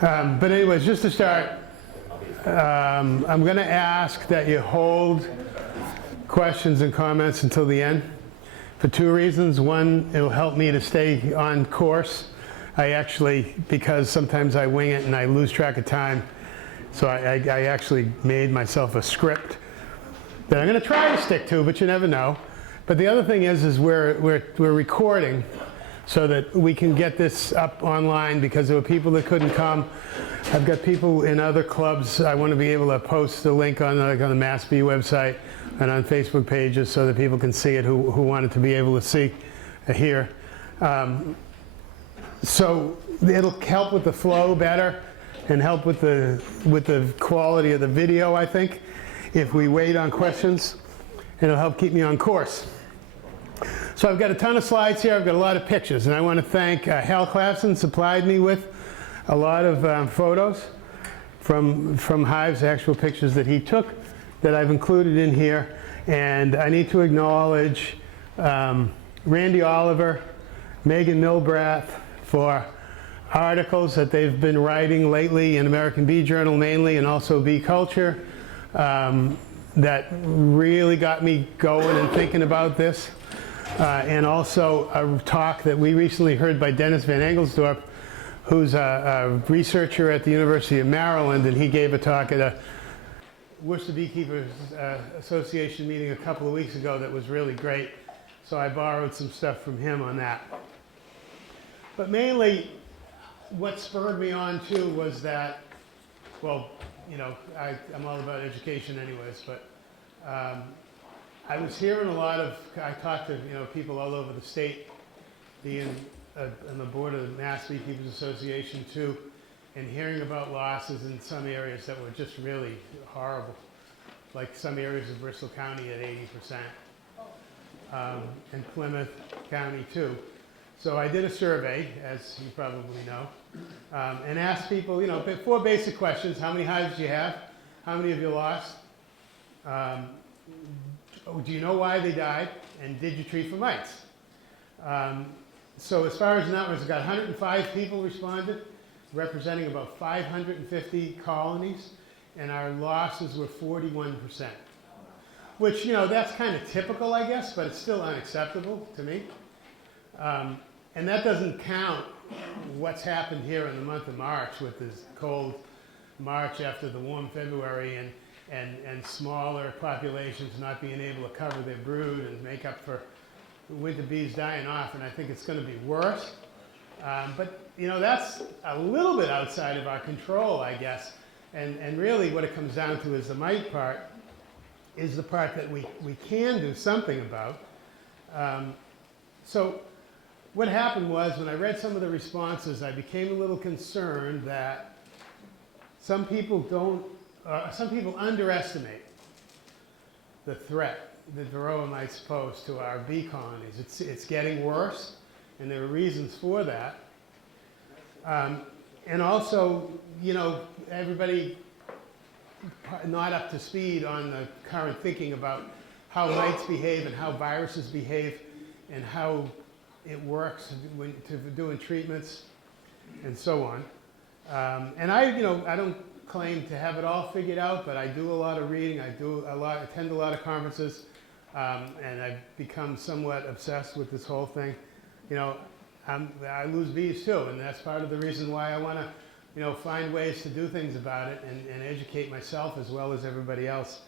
But anyways, just to start, I'm going to ask that you hold questions and comments until the end for two reasons. One, it'll help me to stay on course. Because sometimes I wing it and I lose track of time, so I actually made myself a script that I'm going to try to stick to, but you never know. But the other thing is we're recording so that we can get this up online, because there were people that couldn't come. I've got people in other clubs. I want to be able to post the link on the MassBee website and on Facebook pages so that people can see it who wanted to be able to see here. So it'll help with the flow better and help with the quality of the video, I think, if we wait on questions. And it'll help keep me on course. So I've got a ton of slides here. I've got a lot of pictures, and I want to thank Hal Clafson supplied me with a lot of photos from hives, actual pictures that he took that I've included in here. And I need to acknowledge Randy Oliver, Megan Milbrath for articles that they've been writing lately in American Bee Journal mainly, and also Bee Culture, that really got me going and thinking about this. And also a talk that we recently heard by Dennis Van Engelsdorp, who's a researcher at the University of Maryland, and he gave a talk at a Worcester Beekeepers Association meeting a couple of weeks ago that was really great. So I borrowed some stuff from him on that. But mainly, what spurred me on too was that, well, you know, I'm all about education anyways, but I was hearing a lot of, I talked to, people all over the state, being on the board of the Mass Beekeepers Association too, and hearing about losses in some areas that were just really horrible, like some areas of Bristol County at 80%, and Plymouth County too. So I did a survey, as you probably know, and asked people, four basic questions. How many hives do you have? How many have you lost? Do you know why they died? And did you treat for mites? So as far as numbers, I got 105 people responded, representing about 550 colonies, and our losses were 41%. Which, that's kind of typical, I guess, but it's still unacceptable to me. And that doesn't count what's happened here in the month of March with this cold March after the warm February, and smaller populations not being able to cover their brood and make up for winter bees dying off, and I think it's going to be worse. But that's a little bit outside of our control, I guess. And really what it comes down to is the mite part is the part that we can do something about. So what happened was, when I read some of the responses, I became a little concerned that some people underestimate the threat that Varroa mites pose to our bee colonies. It's getting worse, and there are reasons for that. And also, everybody not up to speed on the current thinking about how mites behave and how viruses behave and how it works to doing treatments and so on. And I don't claim to have it all figured out, but I do a lot of reading. I attend a lot of conferences, and I've become somewhat obsessed with this whole thing. I lose bees too, and that's part of the reason why I want to, find ways to do things about it and educate myself as well as everybody else.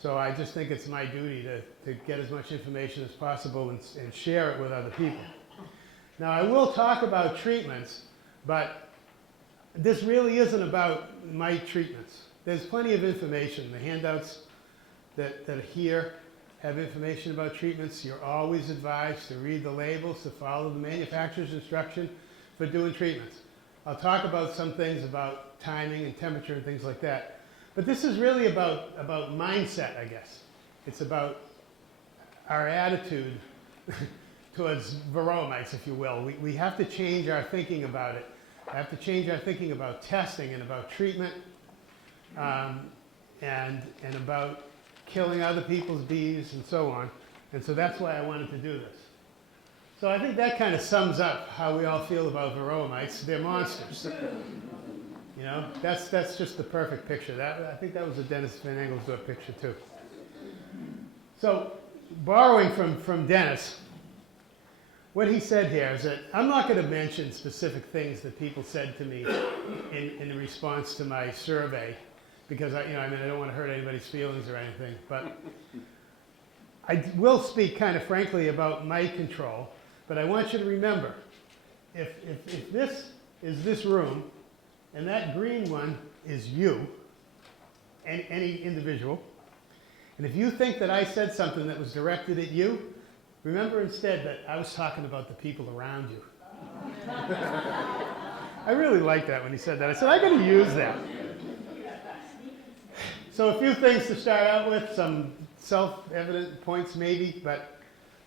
So I just think it's my duty to get as much information as possible and share it with other people. Now, I will talk about treatments, but this really isn't about mite treatments. There's plenty of information. The handouts that are here have information about treatments. You're always advised to read the labels, to follow the manufacturer's instruction for doing treatments. I'll talk about some things about timing and temperature and things like that. But this is really about mindset, I guess. It's about our attitude towards Varroa mites, if you will. We have to change our thinking about it. I have to change our thinking about testing and about treatment, and about killing other people's bees and so on. And so that's why I wanted to do this. So I think that kind of sums up how we all feel about Varroa mites. They're monsters. You know, that's just the perfect picture. I think that was a Dennis Van Engelsdorf picture too. So, borrowing from Dennis, what he said here is that I'm not going to mention specific things that people said to me in response to my survey, because I don't want to hurt anybody's feelings or anything, but I will speak kind of frankly about mite control. But I want you to remember, if this is this room, and that green one is you, any individual, and if you think that I said something that was directed at you, remember instead that I was talking about the people around you. I really liked that when he said that. I said, I'm going to use that. So a few things to start out with, some self-evident points maybe, but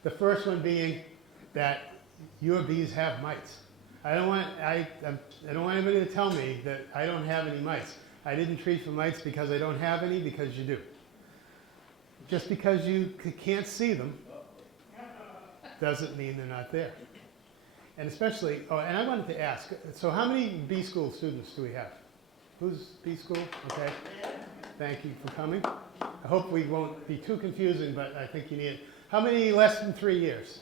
the first one being that your bees have mites. I don't want anybody to tell me that I don't have any mites. I didn't treat for mites because I don't have any, because you do. Just because you can't see them doesn't mean they're not there. And especially, and I wanted to ask, so how many bee school students do we have? Who's bee school? Okay. Thank you for coming. I hope we won't be too confusing, but I think you need it. How many less than 3 years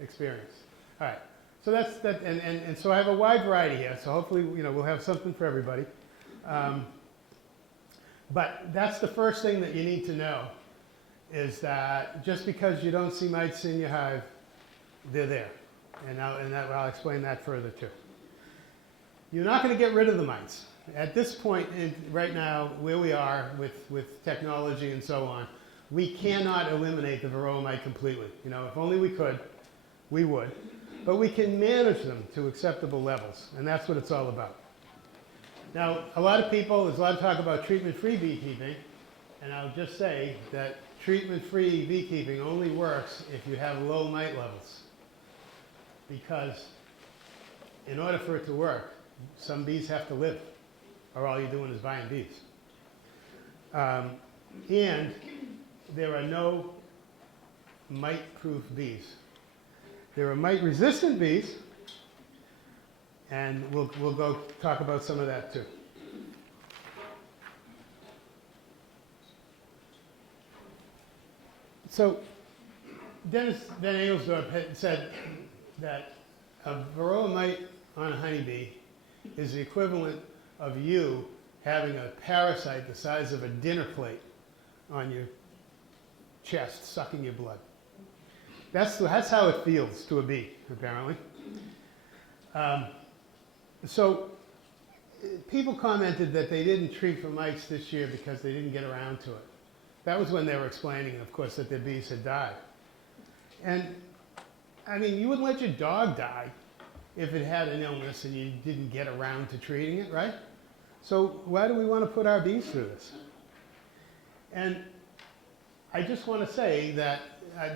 experience? All right. So that's that, and so I have a wide variety here. So hopefully, we'll have something for everybody. But that's the first thing that you need to know, is that just because you don't see mites in your hive, they're there. And I'll explain that further too. You're not going to get rid of the mites. At this point, right now, where we are with technology and so on, we cannot eliminate the Varroa mite completely. If only we could, we would. But we can manage them to acceptable levels, and that's what it's all about. Now, there's a lot of talk about treatment-free beekeeping, and I'll just say that treatment-free beekeeping only works if you have low mite levels. Because in order for it to work, some bees have to live, or all you're doing is buying bees. And there are no mite-proof bees. There are mite-resistant bees, and we'll go talk about some of that too. So Dennis Van Engelsdorf had said that a Varroa mite on a honeybee is the equivalent of you having a parasite the size of a dinner plate on your chest, sucking your blood. That's how it feels to a bee, apparently. So people commented that they didn't treat for mites this year because they didn't get around to it. That was when they were explaining, of course, that their bees had died. And, I mean, you wouldn't let your dog die if it had an illness and you didn't get around to treating it, right? So why do we want to put our bees through this? And I just want to say that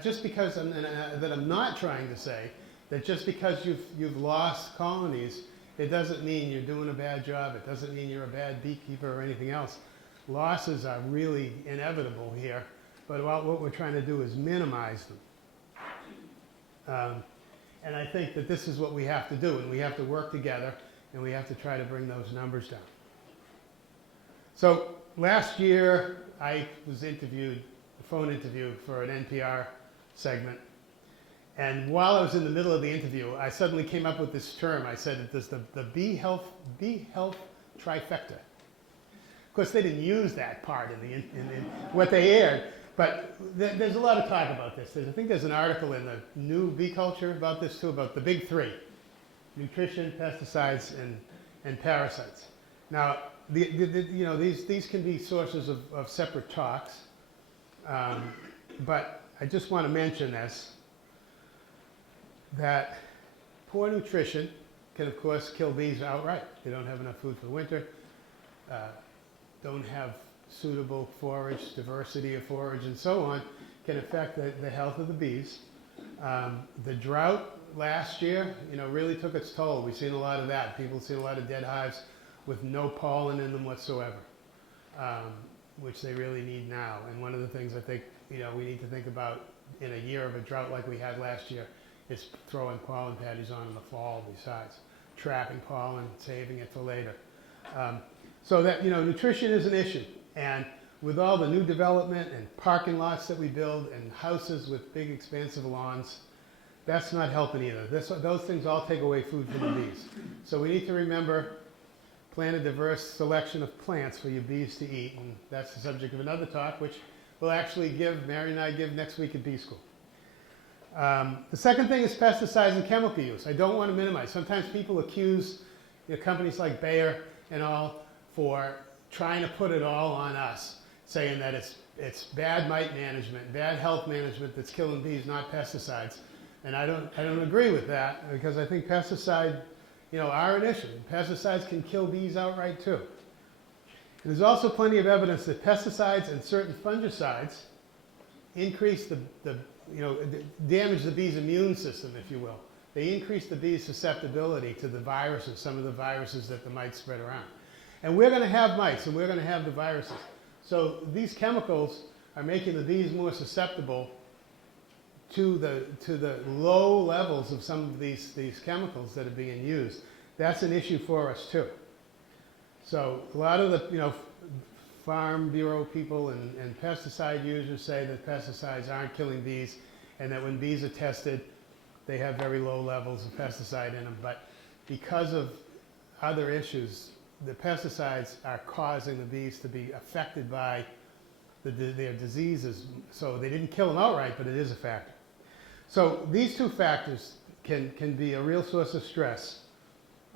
just because I'm not trying to say that just because you've lost colonies, it doesn't mean you're doing a bad job. It doesn't mean you're a bad beekeeper or anything else. Losses are really inevitable here, but what we're trying to do is minimize them. And I think that this is what we have to do, and we have to work together, and we have to try to bring those numbers down. So last year, I was interviewed, a phone interview for an NPR segment. And while I was in the middle of the interview, I suddenly came up with this term. I said that there's the bee health trifecta. Of course, they didn't use that part in what they aired, but there's a lot of talk about this. I think there's an article in the New Bee Culture about this too, about the big three: nutrition, pesticides, and parasites. Now, these can be sources of separate talks, but I just want to mention this, that poor nutrition can, of course, kill bees outright. They don't have enough food for the winter, don't have suitable forage, diversity of forage, and so on, can affect the health of the bees. The drought last year, really took its toll. We've seen a lot of that. People have seen a lot of dead hives with no pollen in them whatsoever, which they really need now. And one of the things I think we need to think about in a year of a drought like we had last year is throwing pollen patties on in the fall besides, trapping pollen, saving it for later. So that, nutrition is an issue. And with all the new development and parking lots that we build and houses with big expansive lawns, that's not helping either. Those things all take away food from the bees. So we need to remember, plant a diverse selection of plants for your bees to eat. And that's the subject of another talk, which we'll actually Mary and I give next week at Bee School. The second thing is pesticides and chemical use. I don't want to minimize. Sometimes people accuse companies like Bayer and all for trying to put it all on us, saying that it's bad mite management, bad health management that's killing bees, not pesticides. And I don't agree with that, because I think pesticides are an issue. Pesticides can kill bees outright too. And there's also plenty of evidence that pesticides and certain fungicides increase damage the bee's immune system, if you will. They increase the bee's susceptibility to the viruses, some of the viruses that the mites spread around. And we're going to have mites, and we're going to have the viruses. So these chemicals are making the bees more susceptible to the low levels of some of these chemicals that are being used. That's an issue for us too. So a lot of the Farm Bureau people and pesticide users say that pesticides aren't killing bees, and that when bees are tested, they have very low levels of pesticide in them. But because of other issues, the pesticides are causing the bees to be affected by their diseases. So they didn't kill them outright, but it is a factor. So these two factors can be a real source of stress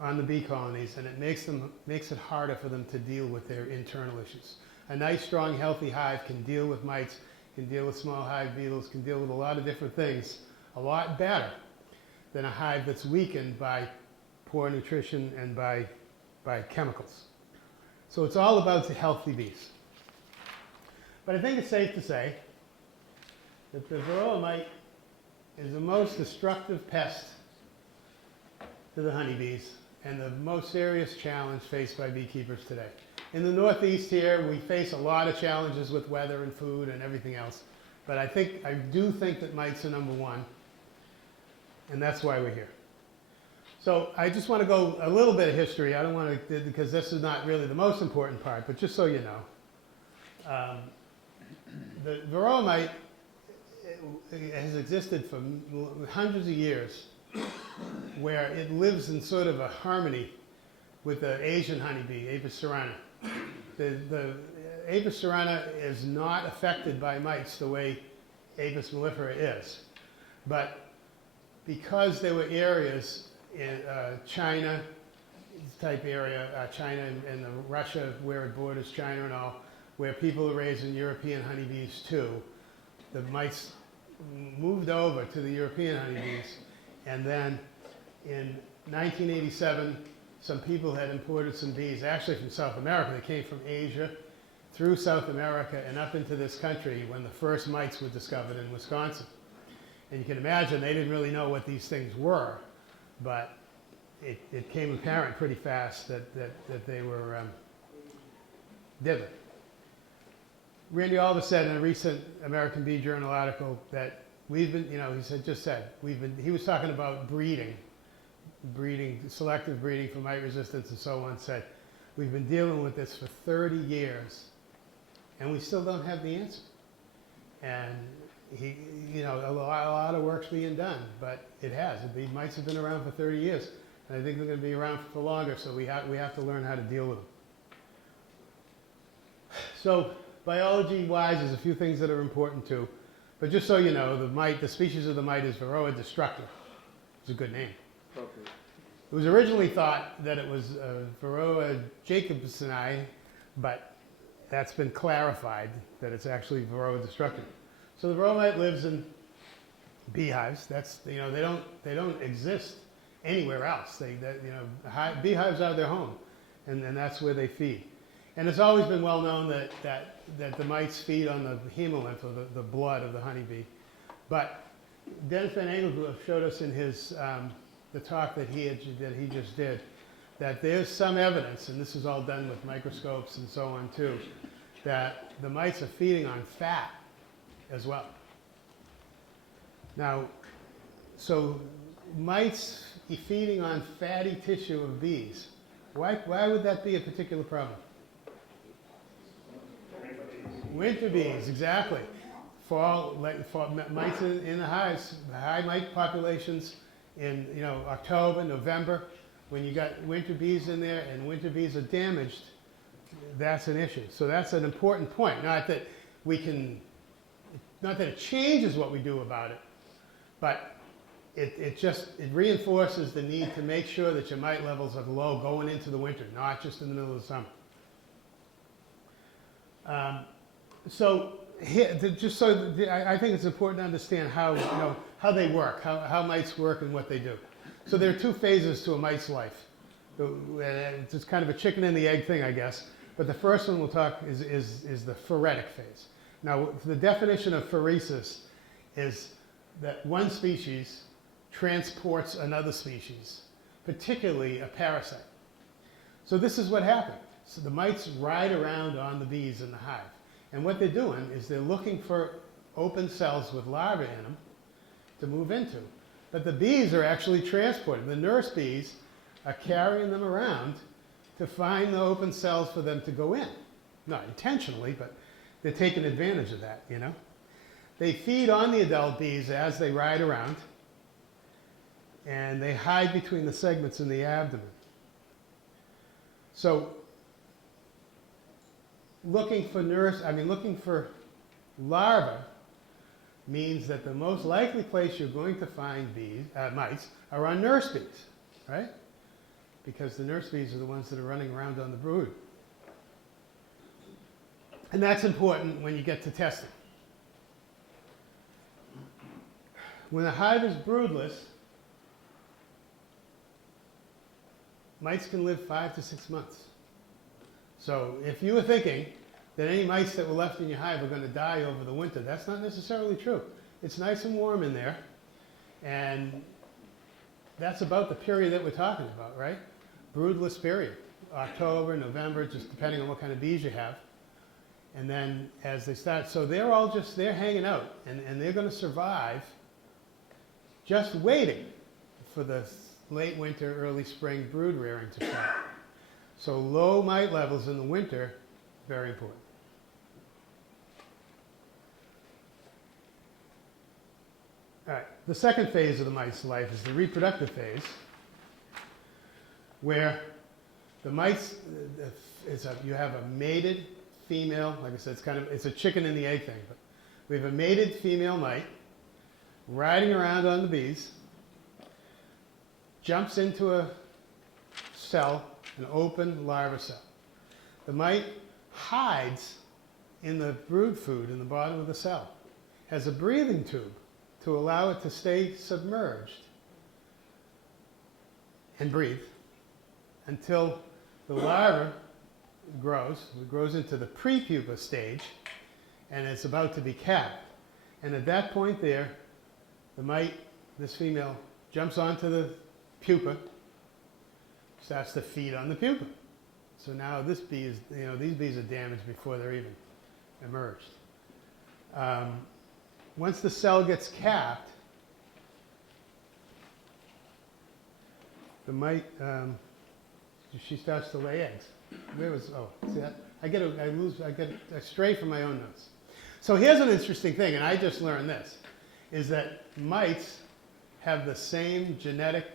on the bee colonies, and it makes it harder for them to deal with their internal issues. A nice, strong, healthy hive can deal with mites, can deal with small hive beetles, can deal with a lot of different things a lot better than a hive that's weakened by poor nutrition and by chemicals. So it's all about the healthy bees. But I think it's safe to say that the Varroa mite is the most destructive pest to the honeybees and the most serious challenge faced by beekeepers today. In the Northeast here, we face a lot of challenges with weather and food and everything else. But I do think that mites are number one, and that's why we're here. So I just want to go a little bit of history. I don't want to, because this is not really the most important part, but just so you know. The Varroa mite has existed for hundreds of years, where it lives in sort of a harmony with the Asian honeybee, Apis cerana. The Apis cerana is not affected by mites the way Apis mellifera is. But because there were areas in China type area, China and Russia where it borders China and all, where people are raising European honeybees too, the mites moved over to the European honeybees. And then in 1987, some people had imported some bees, actually from South America. They came from Asia through South America and up into this country when the first mites were discovered in Wisconsin. And you can imagine they didn't really know what these things were, but it came apparent pretty fast that they were deadly. Randy Oliver said in a recent American Bee Journal article that we've been, he was talking about breeding, selective breeding for mite resistance and so on, said, we've been dealing with this for 30 years and we still don't have the answer. And a lot of work's being done, but it has. The mites have been around for 30 years, and I think they're going to be around for longer, so we have to learn how to deal with them. So biology-wise, there's a few things that are important too. But just so you know, the species of the mite is Varroa destructor. It's a good name. Appropriate. It was originally thought that it was Varroa jacobsoni, but that's been clarified that it's actually Varroa destructor. So the Varroa mite lives in beehives. They don't exist anywhere else. Beehives are their home, and that's where they feed. And it's always been well known that the mites feed on the hemolymph, or the blood of the honeybee. But Dennis Van Engelgloff showed us in his the talk that he just did, that there's some evidence, and this is all done with microscopes and so on too, that the mites are feeding on fat as well. Now, so mites feeding on fatty tissue of bees, why would that be a particular problem? Winter bees, exactly. Fall mites in the hives, high mite populations in October, November. When you got winter bees in there and winter bees are damaged, that's an issue. So that's an important point. Not that it changes what we do about it, but it reinforces the need to make sure that your mite levels are low going into the winter, not just in the middle of the summer. I think it's important to understand how they work, how mites work and what they do. So there are two phases to a mite's life. It's kind of a chicken and the egg thing, I guess. But the first one we'll talk is the phoretic phase. Now, the definition of phoresis is that one species transports another species, particularly a parasite. So this is what happened. So the mites ride around on the bees in the hive. And what they're doing is they're looking for open cells with larvae in them to move into. But the bees are actually transporting. The nurse bees are carrying them around to find the open cells for them to go in. Not intentionally, but they're taking advantage of that, They feed on the adult bees as they ride around, and they hide between the segments in the abdomen. So looking for larvae means that the most likely place you're going to find mites are on nurse bees, right? Because the nurse bees are the ones that are running around on the brood. And that's important when you get to testing. When a hive is broodless, mites can live 5 to 6 months. So if you were thinking that any mites that were left in your hive are going to die over the winter, that's not necessarily true. It's nice and warm in there, and that's about the period that we're talking about, right? Broodless period, October, November, just depending on what kind of bees you have. And then as they start, so they're hanging out, and they're going to survive just waiting for the late winter, early spring brood rearing to start. So low mite levels in the winter, very important. All right, the second phase of the mite's life is the reproductive phase, where the mites, you have a mated female, like I said, it's a chicken and the egg thing, but we have a mated female mite riding around on the bees, jumps into a cell, an open larva cell. The mite hides in the brood food in the bottom of the cell, has a breathing tube to allow it to stay submerged and breathe until the larva grows into the prepupa stage, and it's about to be capped. And at that point there, the mite, this female, jumps onto the pupa, starts to feed on the pupa. So now this bee is, these bees are damaged before they're even emerged. Once the cell gets capped, the mite, she starts to lay eggs. See that? I get stray from my own notes. So here's an interesting thing, and I just learned this, is that mites have the same genetic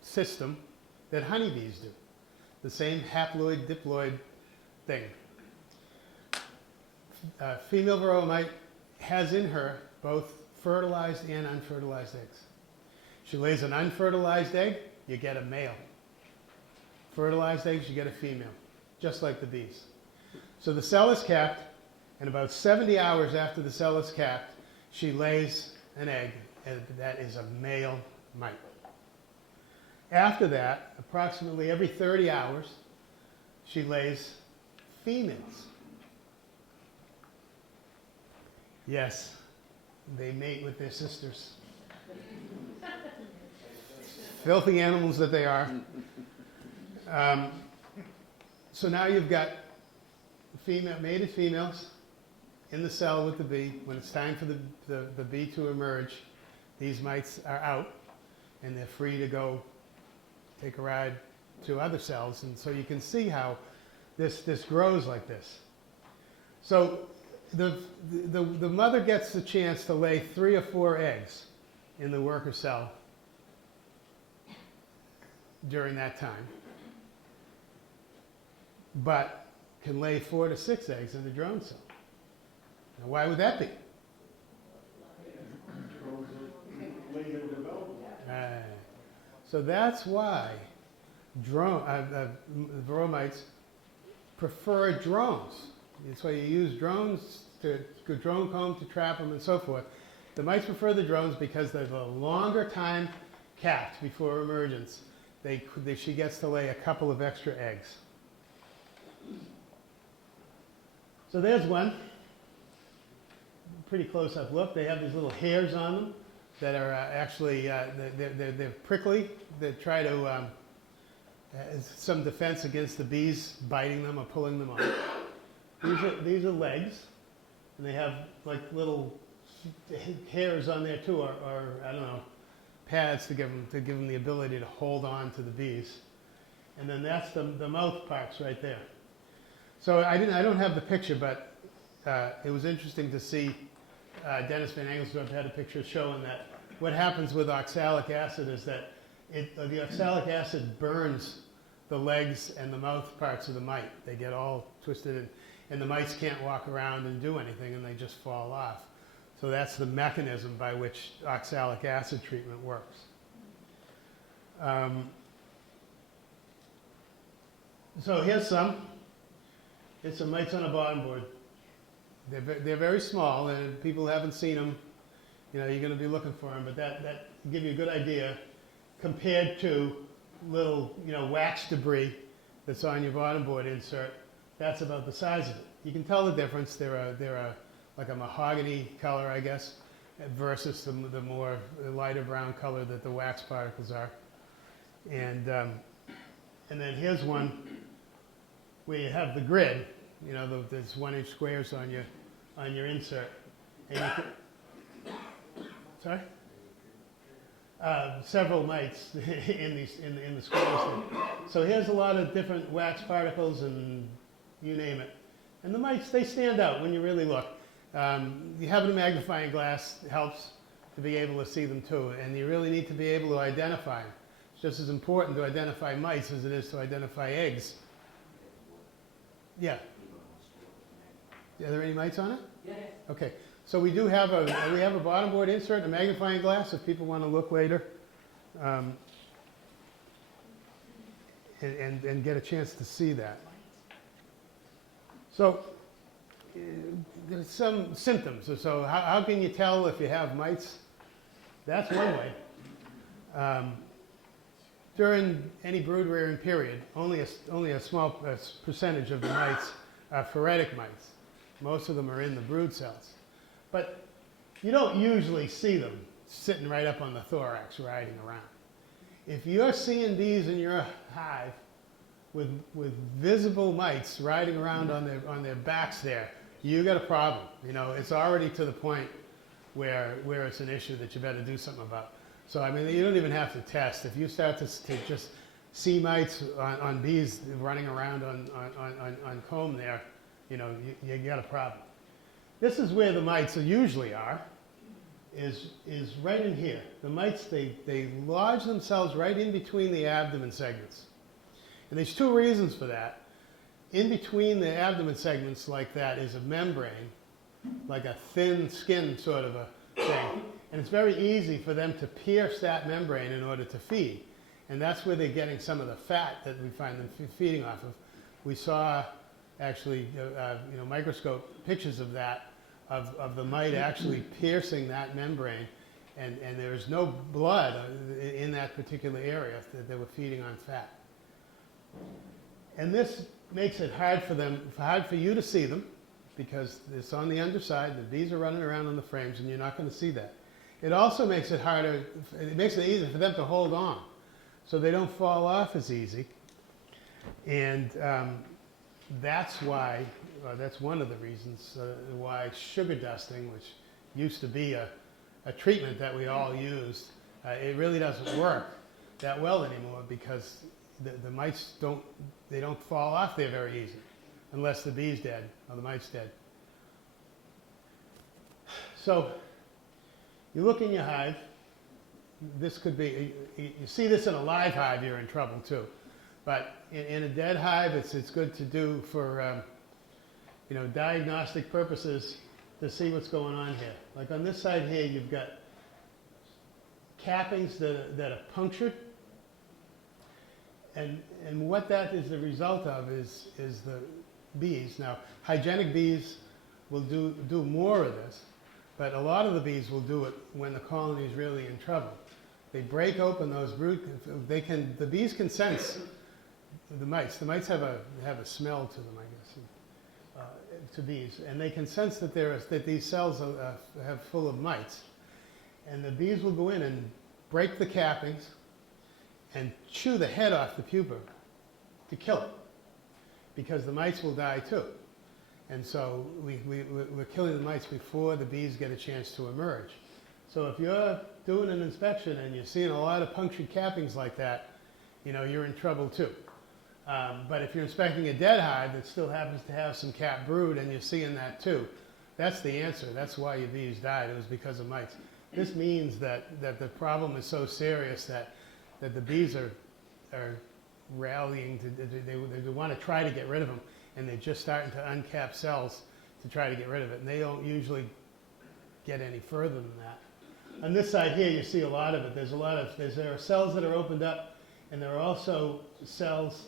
system that honeybees do. The same haploid, diploid thing. Female Varroa mite has in her both fertilized and unfertilized eggs. She lays an unfertilized egg, you get a male. Fertilized eggs, you get a female, just like the bees. So the cell is capped, and about 70 hours after the cell is capped, she lays an egg, and that is a male mite. After that, approximately every 30 hours, she lays females. Yes, they mate with their sisters. Filthy animals that they are. So now you've got mated females in the cell with the bee. When it's time for the bee to emerge, these mites are out, and they're free to go take a ride to other cells. And so you can see how this grows like this. So the mother gets the chance to lay 3 or 4 eggs in the worker cell during that time, but can lay 4 to 6 eggs in the drone cell. Now, why would that be? So that's why Varroa mites prefer drones. That's why you use drones to drone comb to trap them and so forth. The mites prefer the drones because there's a longer time capped before emergence. She gets to lay a couple of extra eggs. So there's one. Pretty close-up look. They have these little hairs on them that are actually they're prickly. They try to some defense against the bees biting them or pulling them off. These are legs, and they have like little hairs on there too, or I don't know, pads to give them the ability to hold on to the bees. And then that's the mouth parts right there. So I don't have the picture, but it was interesting to see. Dennis Van Engelsdorp had a picture showing that what happens with oxalic acid is that the oxalic acid burns the legs and the mouth parts of the mite. They get all twisted, and the mites can't walk around and do anything, and they just fall off. So that's the mechanism by which oxalic acid treatment works. So here's some. It's some mites on a bottom board. They're very small, and people haven't seen them. You know, you're going to be looking for them, but that give you a good idea compared to little, wax debris that's on your bottom board insert. That's about the size of it. You can tell the difference. They're like a mahogany color, I guess, versus the more lighter brown color that the wax particles are. And then here's one where you have the grid. There's 1-inch squares on your insert. And sorry? Several mites in the squares. So here's a lot of different wax particles and you name it. And the mites, they stand out when you really look. Having a magnifying glass helps to be able to see them too. And you really need to be able to identify them. It's just as important to identify mites as it is to identify eggs. Yeah. Are there any mites on it? Yeah. Okay. So we do have a bottom board insert and a magnifying glass if people want to look later, and get a chance to see that. So there's some symptoms. So how can you tell if you have mites? That's one way. During any brood rearing period, only a small percentage of the mites are phoretic mites. Most of them are in the brood cells. But you don't usually see them sitting right up on the thorax riding around. If you're seeing bees in your hive with visible mites riding around on their backs there, you got a problem. It's already to the point where it's an issue that you better do something about. So I mean, you don't even have to test. If you start to just see mites on bees running around on comb there, you got a problem. This is where the mites usually are, is right in here. The mites, they lodge themselves right in between the abdomen segments. And there's 2 reasons for that. In between the abdomen segments like that is a membrane, like a thin skin sort of a thing. And it's very easy for them to pierce that membrane in order to feed. And that's where they're getting some of the fat that we find them feeding off of. We saw actually, microscope pictures of that, of the mite actually piercing that membrane, and there is no blood in that particular area that they were feeding on fat. And this makes it hard for you to see them, because it's on the underside, the bees are running around on the frames, and you're not going to see that. It also makes it harder, it makes it easier for them to hold on, so they don't fall off as easy. And that's why, that's one of the reasons why sugar dusting, which used to be a treatment that we all used, it really doesn't work that well anymore, because the mites don't fall off there very easy, unless the bee's dead or the mite's dead. So you look in your hive. This could be, you see this in a live hive, you're in trouble too. But in a dead hive, it's good to do for diagnostic purposes to see what's going on here. Like on this side here, you've got cappings that are punctured. And what that is the result of is the bees. Now, hygienic bees will do more of this, but a lot of the bees will do it when the colony is really in trouble. They break open those brood. The bees can sense the mites. The mites have a smell to them, I guess, to bees, and they can sense that these cells have full of mites. And the bees will go in and break the cappings and chew the head off the pupa to kill it, because the mites will die too. And so we're killing the mites before the bees get a chance to emerge. So if you're doing an inspection and you're seeing a lot of punctured cappings like that, you're in trouble too. But if you're inspecting a dead hive that still happens to have some cap brood and you're seeing that too, that's the answer. That's why your bees died. It was because of mites. This means that the problem is so serious that the bees are rallying they want to try to get rid of them, and they're just starting to uncap cells to try to get rid of it, and they don't usually get any further than that. On this side here, you see a lot of it. There are cells that are opened up, and there are also cells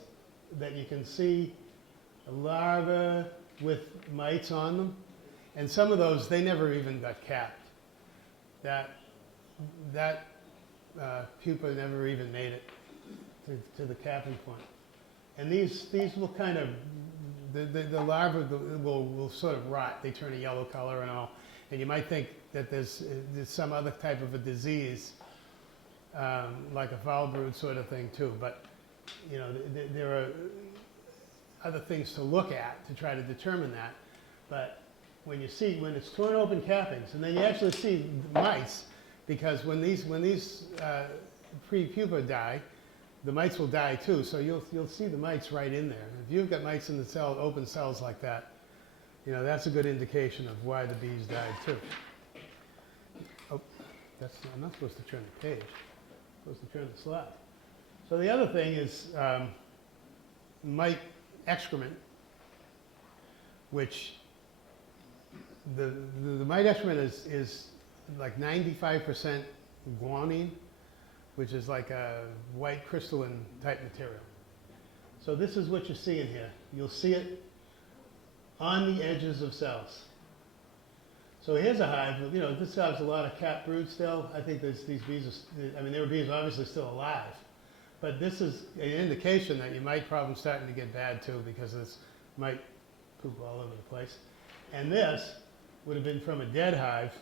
that you can see larvae with mites on them, and some of those, they never even got capped. That pupa never even made it to the capping point. And these will kind of, the larvae will sort of rot. They turn a yellow color and all. And you might think that there's some other type of a disease, like a foul brood sort of thing too. But, there are other things to look at to try to determine that. But when it's torn open cappings, and then you actually see mites, because when these pre-pupa die, the mites will die too. So you'll see the mites right in there. If you've got mites in the open cells like that, that's a good indication of why the bees died too. Oh, I'm not supposed to turn the page. I'm supposed to turn the slide. So the other thing is mite excrement, which the mite excrement is like 95% guanine, which is like a white crystalline type material. So this is what you see in here. You'll see it on the edges of cells. So here's a hive. This has a lot of cap brood still. I think these bees there were bees obviously still alive. But this is an indication that your mite problem's starting to get bad too, because this mite poop all over the place. And this would have been from a dead hive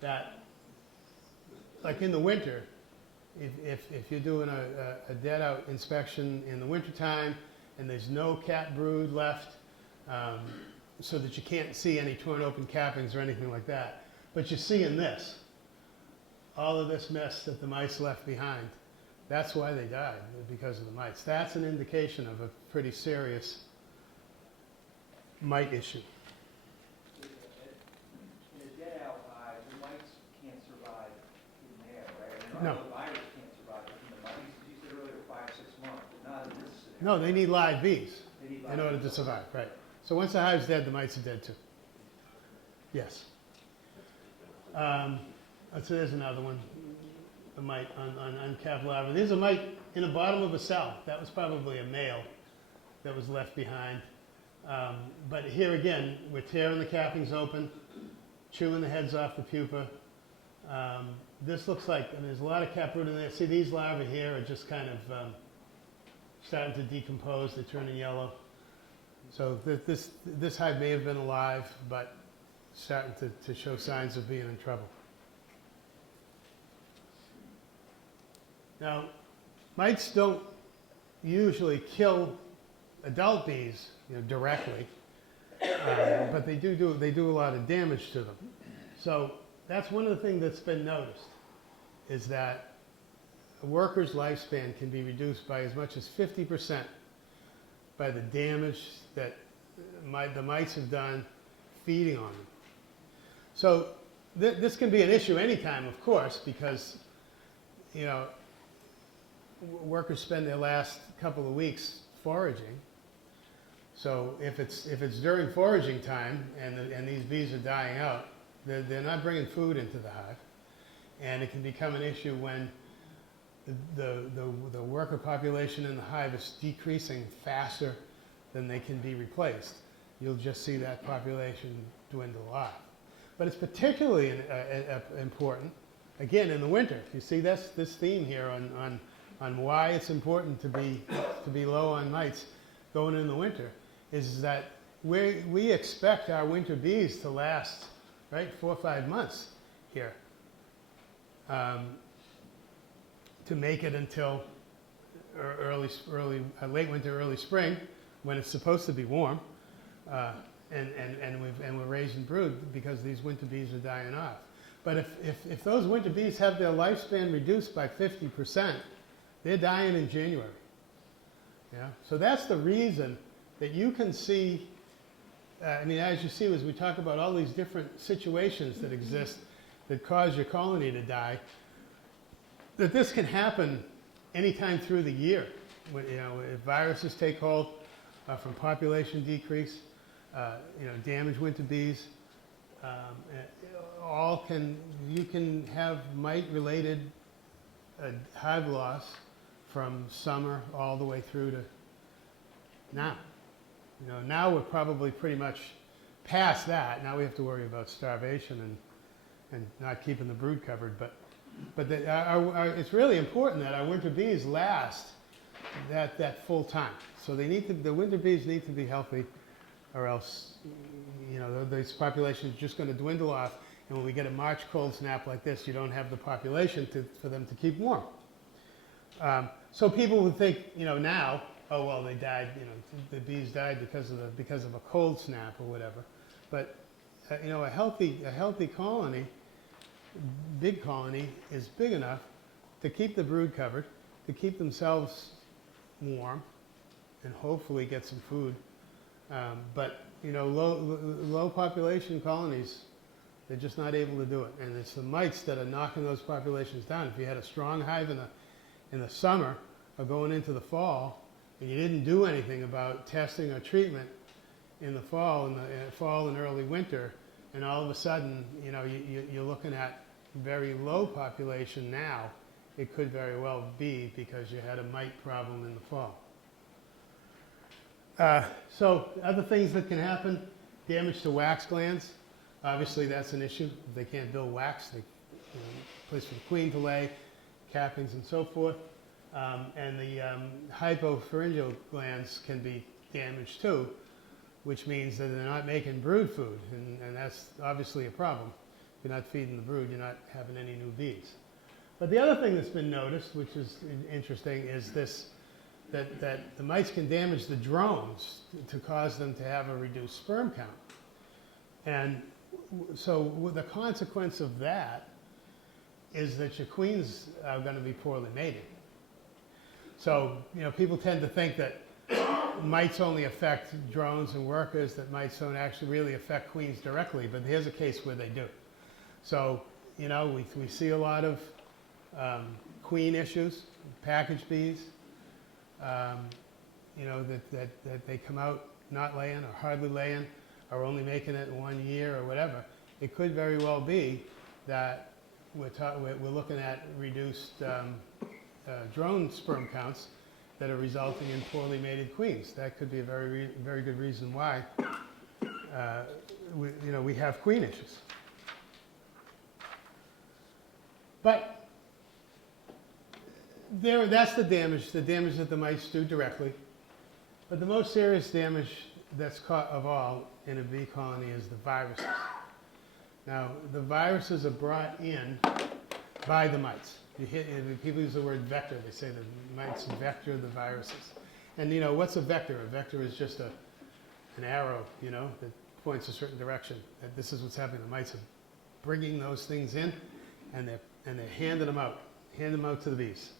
that, like in the winter, if you're doing a dead out inspection in the wintertime and there's no cap brood left, so that you can't see any torn open cappings or anything like that, but you're seeing this, all of this mess that the mice left behind, that's why they died, because of the mites. That's an indication of a pretty serious mite issue. In a dead out hive, the mites can't survive in there, right? No. The virus can't survive in the mites. You said earlier 5-6 months, but not in this scenario. No, they need live bees in order to bees. survive, right. So once the hive's dead, the mites are dead too. Yes. So there's another one, a mite on uncapped larvae. There's a mite in the bottom of a cell. That was probably a male that was left behind. But here again, we're tearing the cappings open, chewing the heads off the pupa. This looks like, there's a lot of cap brood in there. See, these larvae here are just kind of starting to decompose. They're turning yellow. So this hive may have been alive, but starting to show signs of being in trouble. Now, mites don't usually kill adult bees, directly, but they do a lot of damage to them. So that's one of the things that's been noticed, is that a worker's lifespan can be reduced by as much as 50% by the damage that the mites have done feeding on them. So this can be an issue anytime, of course, because, workers spend their last couple of weeks foraging. So if it's during foraging time and these bees are dying out, they're not bringing food into the hive, and it can become an issue when the worker population in the hive is decreasing faster than they can be replaced. You'll just see that population dwindle off. But it's particularly important, again, in the winter. You see this theme here on why it's important to be low on mites going in the winter, is that we expect our winter bees to last, right, 4 or 5 months here, to make it until late winter, early spring, when it's supposed to be warm, and we're raising brood because these winter bees are dying off. But if those winter bees have their lifespan reduced by 50%, they're dying in January. Yeah? So that's the reason that you can see, as you see, as we talk about all these different situations that exist that cause your colony to die, that this can happen anytime through the year. If viruses take hold from population decrease, damaged winter bees, you can have mite-related hive loss from summer all the way through to now. Now we're probably pretty much past that. Now we have to worry about starvation and not keeping the brood covered. But it's really important that our winter bees last that full time. So the winter bees need to be healthy, or else these populations are just going to dwindle off. And when we get a March cold snap like this, you don't have the population for them to keep warm. So people would think, now, oh well, they died. The bees died because of a cold snap or whatever. But a healthy colony, big colony, is big enough to keep the brood covered, to keep themselves warm, and hopefully get some food. But low population colonies, they're just not able to do it, and it's the mites that are knocking those populations down. If you had a strong hive in the summer or going into the fall, and you didn't do anything about testing or treatment in the fall and early winter, and all of a sudden, you're looking at very low population now, it could very well be because you had a mite problem in the fall. So other things that can happen, damage to wax glands. Obviously that's an issue. If they can't build wax, place for the queen to lay, cappings and so forth. And the hypopharyngeal glands can be damaged too, which means that they're not making brood food, and that's obviously a problem. If you're not feeding the brood, you're not having any new bees. But the other thing that's been noticed, which is interesting, is that the mites can damage the drones to cause them to have a reduced sperm count. And so the consequence of that is that your queens are going to be poorly mated. So, people tend to think that mites only affect drones and workers, that mites don't actually really affect queens directly, but here's a case where they do. So, we see a lot of queen issues, package bees, that they come out not laying or hardly laying or only making it 1 year or whatever. It could very well be that we're looking at reduced drone sperm counts that are resulting in poorly mated queens. That could be a very, very good reason why we have queen issues. But that's the damage that the mites do directly. But the most serious damage that's caught of all in a bee colony is the viruses. Now, the viruses are brought in by the mites. People use the word vector. They say the mites vector the viruses. And what's a vector? A vector is just an arrow, that points a certain direction. And this is what's happening. The mites are bringing those things in, and they're handing them out to the bees.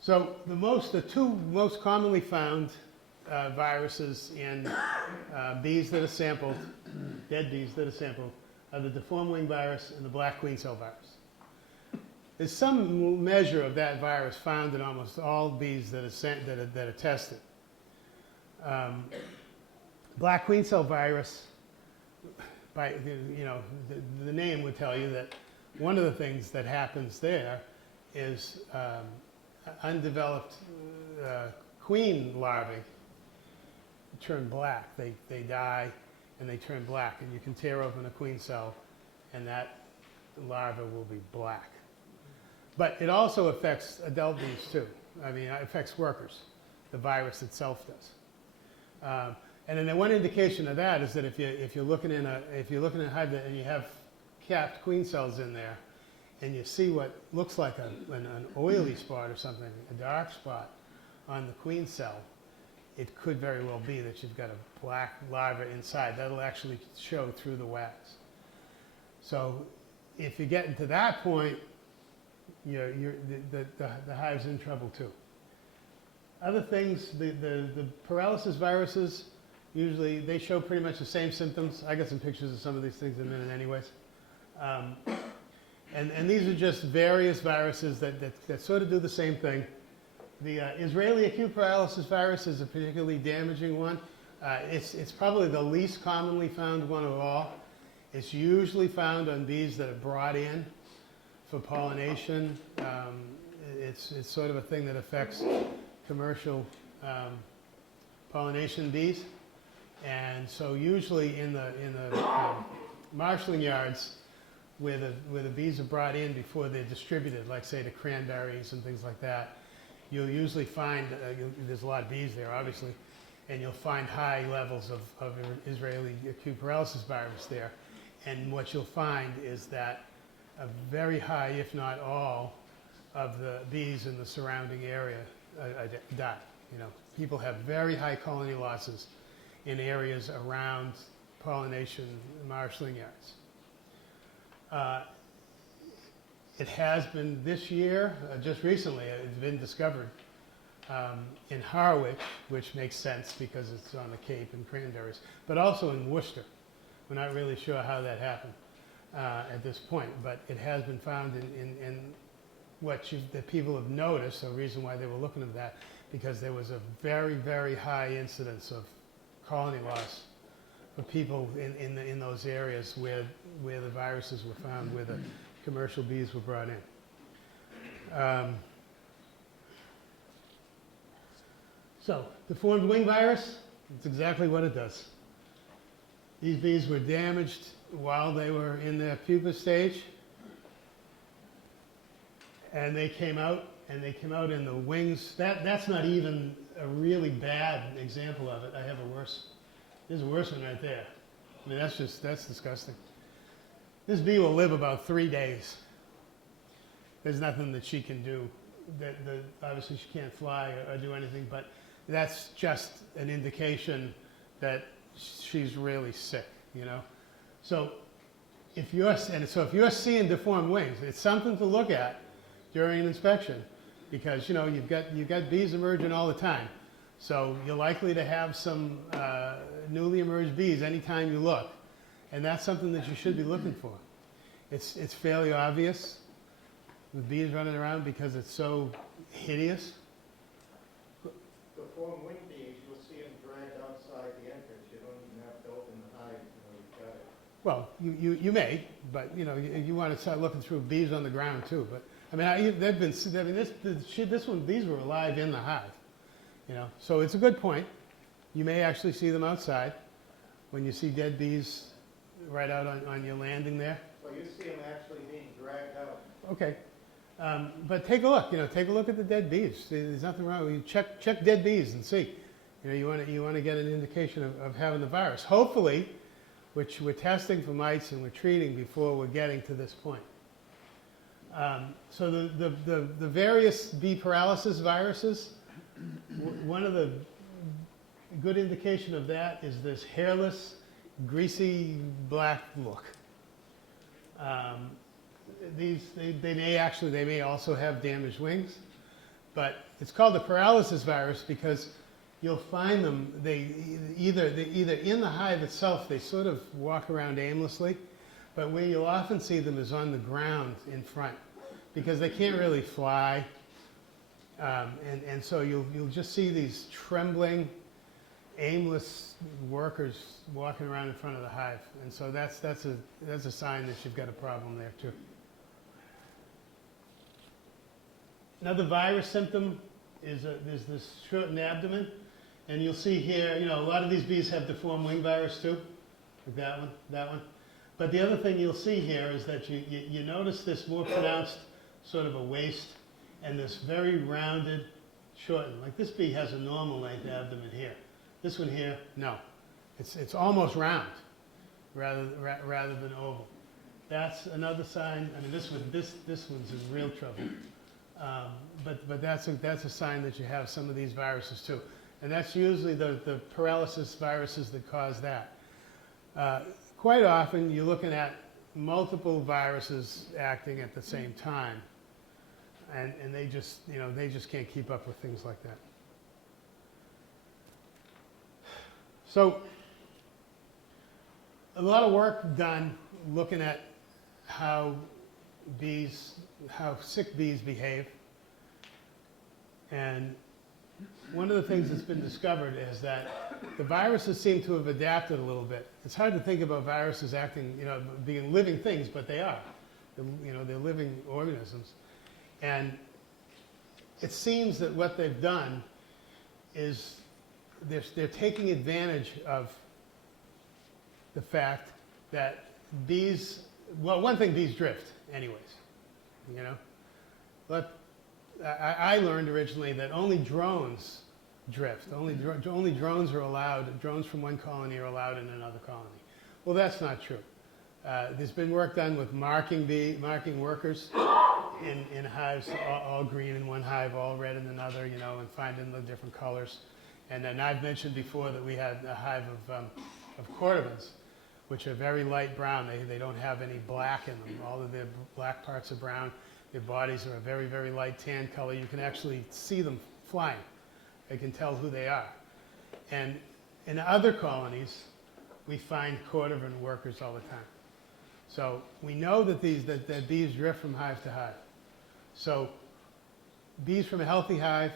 So the two most commonly found viruses in bees that are sampled, dead bees that are sampled, are the deformed wing virus and the black queen cell virus. There's some measure of that virus found in almost all bees that are tested. Black queen cell virus, by the name would tell you that one of the things that happens there is undeveloped queen larvae turn black. They die and they turn black, and you can tear open a queen cell and that larva will be black. But it also affects adult bees too. I mean, it affects workers. The virus itself does. And then the one indication of that is that if you're looking in a hive and you have capped queen cells in there, and you see what looks like an oily spot or something, a dark spot on the queen cell, it could very well be that you've got a black larva inside. That'll actually show through the wax. So if you get into that point, the hive's in trouble too. Other things, the paralysis viruses, usually they show pretty much the same symptoms. I got some pictures of some of these things in a minute anyways. And these are just various viruses that sort of do the same thing. The Israeli acute paralysis virus is a particularly damaging one. It's probably the least commonly found one of all. It's usually found on bees that are brought in for pollination. It's sort of a thing that affects commercial pollination bees. And so usually in the marshalling yards where the bees are brought in before they're distributed, like say to cranberries and things like that, you'll usually find, there's a lot of bees there obviously, and you'll find high levels of Israeli acute paralysis virus there. And what you'll find is that a very high, if not all, of the bees in the surrounding area die. People have very high colony losses in areas around pollination marshalling yards. It has been this year, just recently, it's been discovered in Harwich, which makes sense because it's on the Cape and cranberries, but also in Worcester. We're not really sure how that happened at this point, but it has been found in that people have noticed, the reason why they were looking at that, because there was a very, very high incidence of colony loss for people in those areas where the viruses were found, where the commercial bees were brought in. So, deformed wing virus, it's exactly what it does. These bees were damaged while they were in their pupa stage, and they came out in the wings. That's not even a really bad example of it. I have a worse, there's a worse one right there. I mean, that's disgusting. This bee will live about 3 days. There's nothing that she can do. Obviously she can't fly or do anything, but that's just an indication that she's really sick, So if you're seeing deformed wings, it's something to look at during an inspection, because you've got bees emerging all the time. So you're likely to have some newly emerged bees anytime you look. And that's something that you should be looking for. It's fairly obvious with bees running around because it's so hideous. Deformed wing bees, you'll see them dragged outside the entrance. You don't even have to open the hive. You've got it. Well, you may, but you want to start looking through bees on the ground too. But I mean, these were alive in the hive, So it's a good point. You may actually see them outside when you see dead bees right out on your landing there. Well, you see them actually being dragged out. Okay, but take a look. Take a look at the dead bees. There's nothing wrong. You check dead bees and see. You want to get an indication of having the virus. Hopefully, which we're testing for mites and we're treating before we're getting to this point. So the various bee paralysis viruses, one of the good indication of that is this hairless, greasy black look. They may also have damaged wings, but it's called the paralysis virus because you'll find them, either in the hive itself, they sort of walk around aimlessly, but where you'll often see them is on the ground in front, because they can't really fly. And so you'll just see these trembling, aimless workers walking around in front of the hive. And so that's a sign that you've got a problem there too. Another virus symptom is this shortened abdomen. And you'll see here, you know, a lot of these bees have deformed wing virus too, like that one. But the other thing you'll see here is that you notice this more pronounced sort of a waist and this very rounded, shortened. Like this bee has a normal length abdomen here. This one here, no. It's almost round rather than oval. That's another sign. I mean, this one's in real trouble. But that's a sign that you have some of these viruses too. And that's usually the paralysis viruses that cause that. Quite often you're looking at multiple viruses acting at the same time. And they just can't keep up with things like that. So a lot of work done looking at how sick bees behave. And one of the things that's been discovered is that the viruses seem to have adapted a little bit. It's hard to think about viruses acting, you know, being living things, but they are. They're living organisms. And it seems that what they've done is they're taking advantage of the fact that bees, well, one thing, bees drift anyways, you know. But I learned originally that only drones drift. Only drones are allowed, drones from one colony are allowed in another colony. Well, that's not true. There's been work done with marking workers in hives, all green in one hive, all red in another, you know, and finding the different colors. And then I've mentioned before that we had a hive of cordovans, which are very light brown. They don't have any black in them. All of their black parts are brown. Their bodies are a very, very light tan color. You can actually see them flying. They can tell who they are. And in other colonies, we find cordovan workers all the time. So we know that that bees drift from hive to hive. So bees from a healthy hive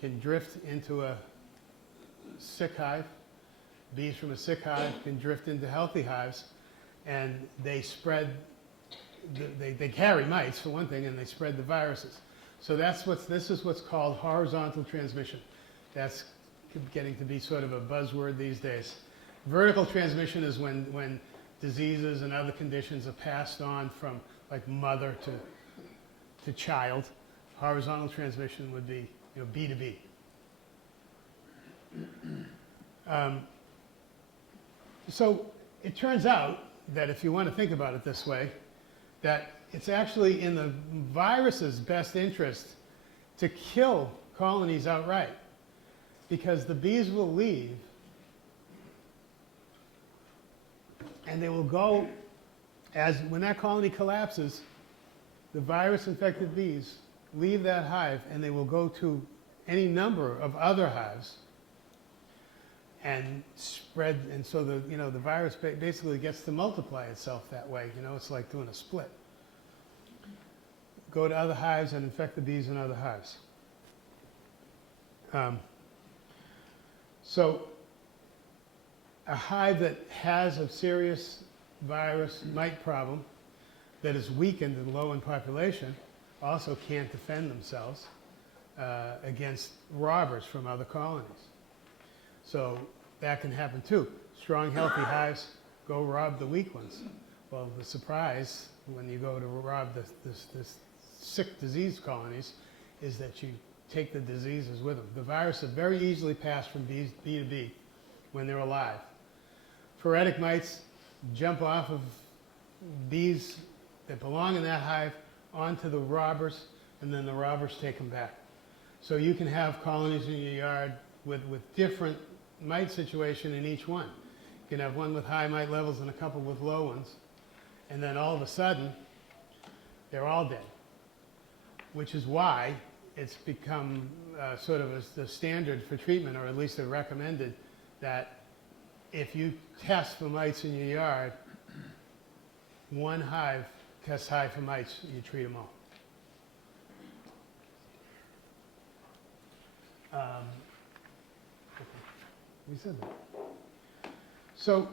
can drift into a sick hive. Bees from a sick hive can drift into healthy hives, and they spread. They carry mites for one thing, and they spread the viruses. So this is what's called horizontal transmission. That's getting to be sort of a buzzword these days. Vertical transmission is when diseases and other conditions are passed on from like mother to child. Horizontal transmission would be, you know, B to B. So it turns out that if you want to think about it this way, that it's actually in the virus's best interest to kill colonies outright, because the bees will leave and they will go, when that colony collapses, the virus-infected bees leave that hive and they will go to any number of other hives and spread, and so the virus basically gets to multiply itself that way. You know, it's like doing a split. Go to other hives and infect the bees in other hives. So a hive that has a serious virus mite problem that is weakened and low in population also can't defend themselves against robbers from other colonies. So that can happen too. Strong, healthy hives go rob the weak ones. Well, the surprise when you go to rob this sick disease colonies is that you take the diseases with them. The virus is very easily passed from bee to bee when they're alive. Phoretic mites jump off of bees that belong in that hive onto the robbers, and then the robbers take them back. So you can have colonies in your yard with different mite situation in each one. You can have one with high mite levels and a couple with low ones, and then all of a sudden they're all dead, which is why it's become sort of the standard for treatment, or at least they're recommended, that if you test for mites in your yard, one hive tests high for mites, you treat them all. Okay. We said that. So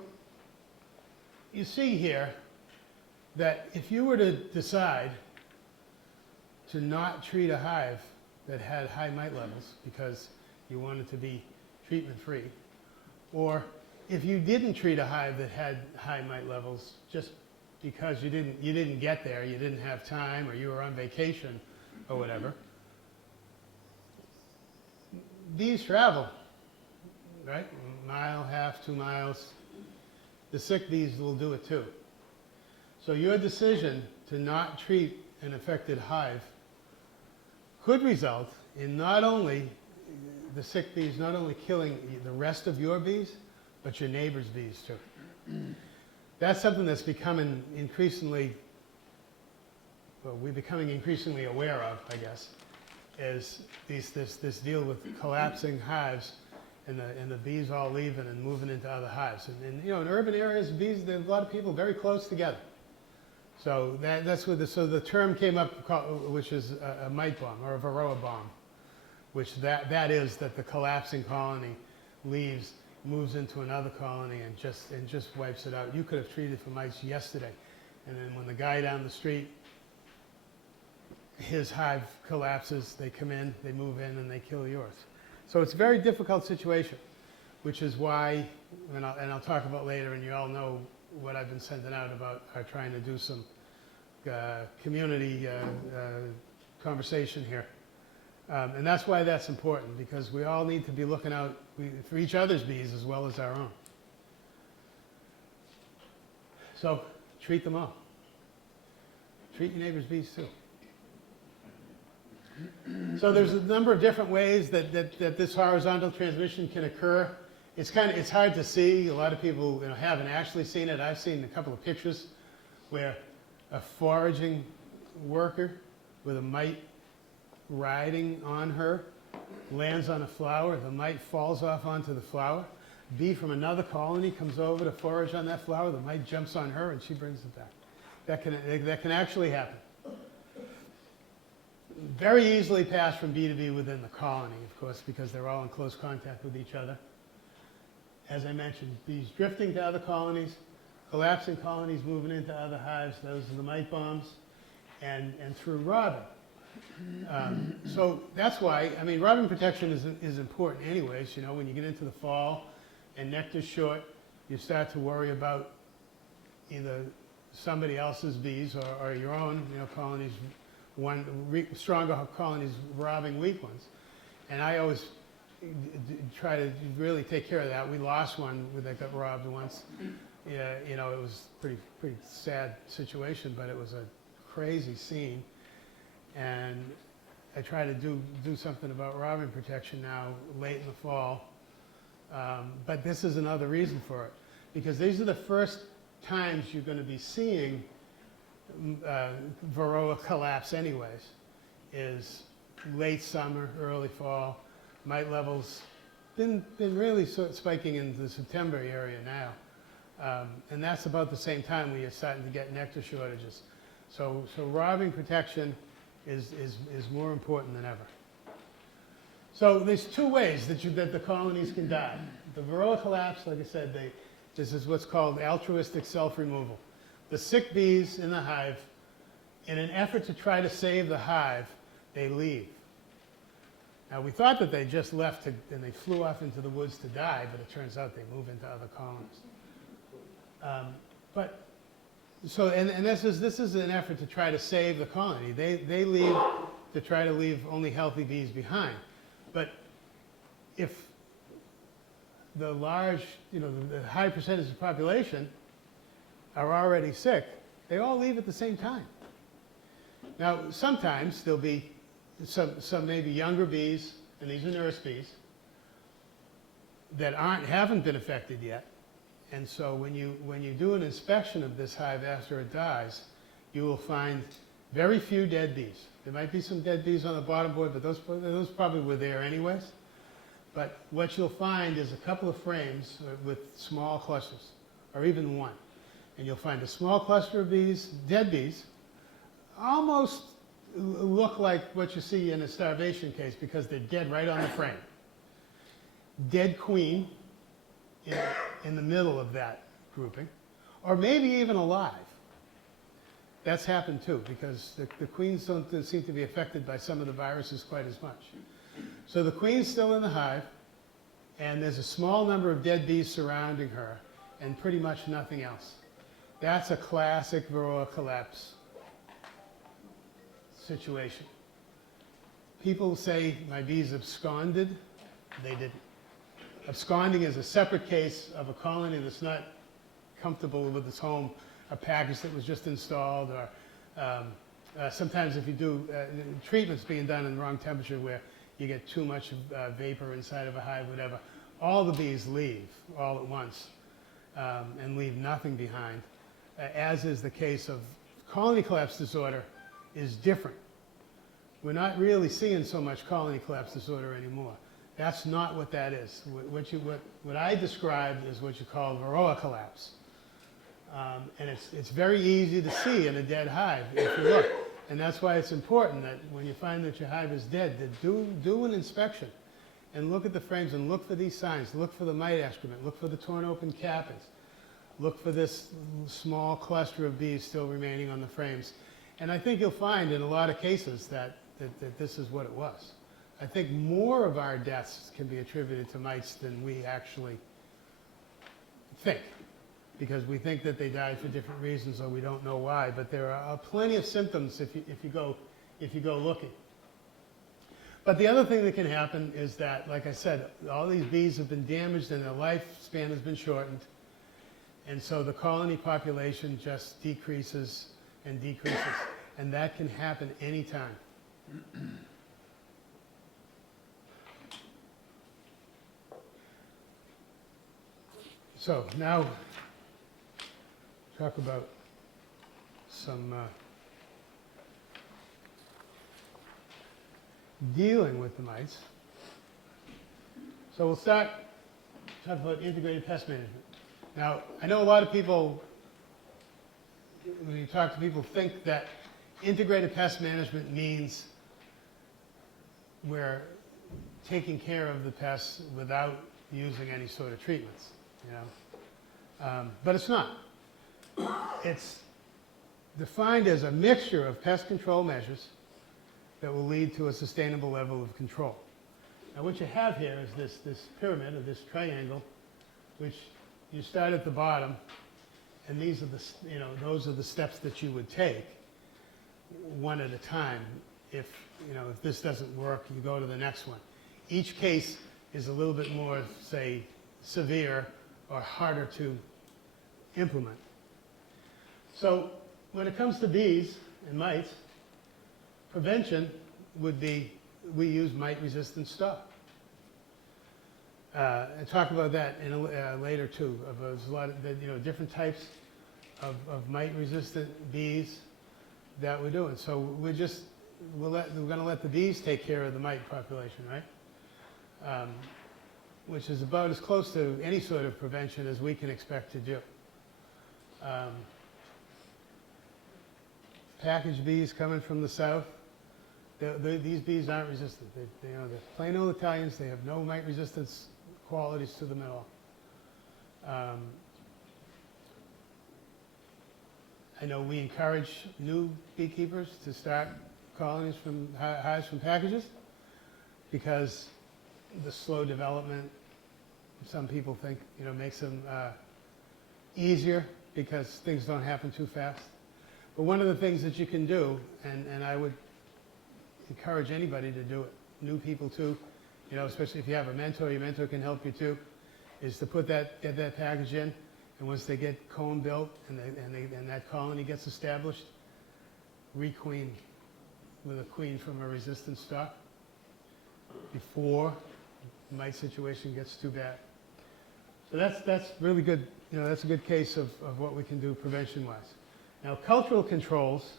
you see here that if you were to decide to not treat a hive that had high mite levels because you wanted to be treatment-free, or if you didn't treat a hive that had high mite levels just because you didn't get there, you didn't have time, or you were on vacation, or whatever, bees travel, right? A mile, half, 2 miles. The sick bees will do it too. So your decision to not treat an affected hive could result in not only the sick bees not only killing the rest of your bees, but your neighbor's bees too. That's something that's becoming increasingly, well, we're becoming increasingly aware of, I guess, is this deal with collapsing hives and the bees all leaving and moving into other hives. And you know, in urban areas, bees, there's a lot of people very close together. So that's where the term came up, which is a mite bomb or a Varroa bomb, which that is that the collapsing colony leaves, moves into another colony and just wipes it out. You could have treated for mites yesterday, and then when the guy down the street, his hive collapses, they come in, they move in, and they kill yours. So it's a very difficult situation, which is why, and I'll talk about later, and you all know what I've been sending out about trying to do some community conversation here. And that's why that's important, because we all need to be looking out for each other's bees as well as our own. So treat them all. Treat your neighbor's bees too. So there's a number of different ways that this horizontal transmission can occur. It's hard to see. A lot of people haven't actually seen it. I've seen a couple of pictures where a foraging worker with a mite riding on her lands on a flower. The mite falls off onto the flower. A bee from another colony comes over to forage on that flower. The mite jumps on her and she brings it back. That can actually happen. Very easily passed from bee to bee within the colony, of course, because they're all in close contact with each other. As I mentioned, bees drifting to other colonies, collapsing colonies moving into other hives, those are the mite bombs, and through robbing. So that's why, I mean, robbing protection is important anyways. When you get into the fall and nectar's short, you start to worry about either somebody else's bees or your own, colonies, stronger colonies robbing weak ones. And I always try to really take care of that. We lost one that got robbed once. Yeah, it was pretty sad situation, but it was a crazy scene. And I try to do something about robbing protection now, late in the fall. But this is another reason for it, because these are the first times you're going to be seeing Varroa collapse anyways, is late summer, early fall. Mite levels been really spiking in the September area now. And that's about the same time we are starting to get nectar shortages. So robbing protection is more important than ever. So there's two ways that the colonies can die. The Varroa collapse, like I said, this is what's called altruistic self-removal. The sick bees in the hive, in an effort to try to save the hive, they leave. Now, we thought that they just left and they flew off into the woods to die, but it turns out they move into other colonies. And this is an effort to try to save the colony. They leave to try to leave only healthy bees behind. But if the the high percentage of the population are already sick, they all leave at the same time. Now, sometimes there'll be some maybe younger bees, and these are nurse bees, that haven't been affected yet. And so when you do an inspection of this hive after it dies, you will find very few dead bees. There might be some dead bees on the bottom board, but those probably were there anyways. But what you'll find is a couple of frames with small clusters, or even one. And you'll find a small cluster of bees, dead bees, almost look like what you see in a starvation case because they're dead right on the frame. Dead queen in the middle of that grouping, or maybe even alive. That's happened too, because the queens don't seem to be affected by some of the viruses quite as much. So the queen's still in the hive, and there's a small number of dead bees surrounding her, and pretty much nothing else. That's a classic Varroa collapse situation. People say my bees absconded. They didn't. Absconding is a separate case of a colony that's not comfortable with its home, a package that was just installed, or sometimes if you do treatments being done in the wrong temperature where you get too much vapor inside of a hive, whatever, all the bees leave all at once and leave nothing behind, as is the case of colony collapse disorder is different. We're not really seeing so much colony collapse disorder anymore. That's not what that is. What I described is what you call Varroa collapse. And it's very easy to see in a dead hive if you look. And that's why it's important that when you find that your hive is dead, that do an inspection and look at the frames and look for these signs. Look for the mite excrement. Look for the torn open cappings. Look for this small cluster of bees still remaining on the frames. And I think you'll find in a lot of cases that this is what it was. I think more of our deaths can be attributed to mites than we actually think, because we think that they died for different reasons or we don't know why. But there are plenty of symptoms if you go looking. But the other thing that can happen is that, like I said, all these bees have been damaged and their lifespan has been shortened. And so the colony population just decreases and decreases. And that can happen anytime. So now, talk about some dealing with the mites. So we'll start talking about integrated pest management. Now, I know a lot of people, when you talk to people, think that integrated pest management means we're taking care of the pests without using any sort of treatments, you know. But it's not. It's defined as a mixture of pest control measures that will lead to a sustainable level of control. Now what you have here is this pyramid, or this triangle, which you start at the bottom, and these are those are the steps that you would take one at a time. If this doesn't work, you go to the next one. Each case is a little bit more, say, severe or harder to implement. So when it comes to bees and mites, prevention would be, we use mite-resistant stock. And talk about that in later too. There's a lot of different types of mite-resistant bees that we're doing. So we're going to let the bees take care of the mite population, right? Which is about as close to any sort of prevention as we can expect to do. Packaged bees coming from the south, these bees aren't resistant. They're plain old Italians. They have no mite resistance qualities to them at all. I know we encourage new beekeepers to start colonies from hives from packages because the slow development, some people think, makes them easier because things don't happen too fast. But one of the things that you can do, and I would encourage anybody to do it, new people too, especially if you have a mentor, your mentor can help you too, is to get that package in, and once they get comb built and that colony gets established, requeen with a queen from a resistant stock before the mite situation gets too bad. So that's really good. That's a good case of what we can do prevention-wise. Now, cultural controls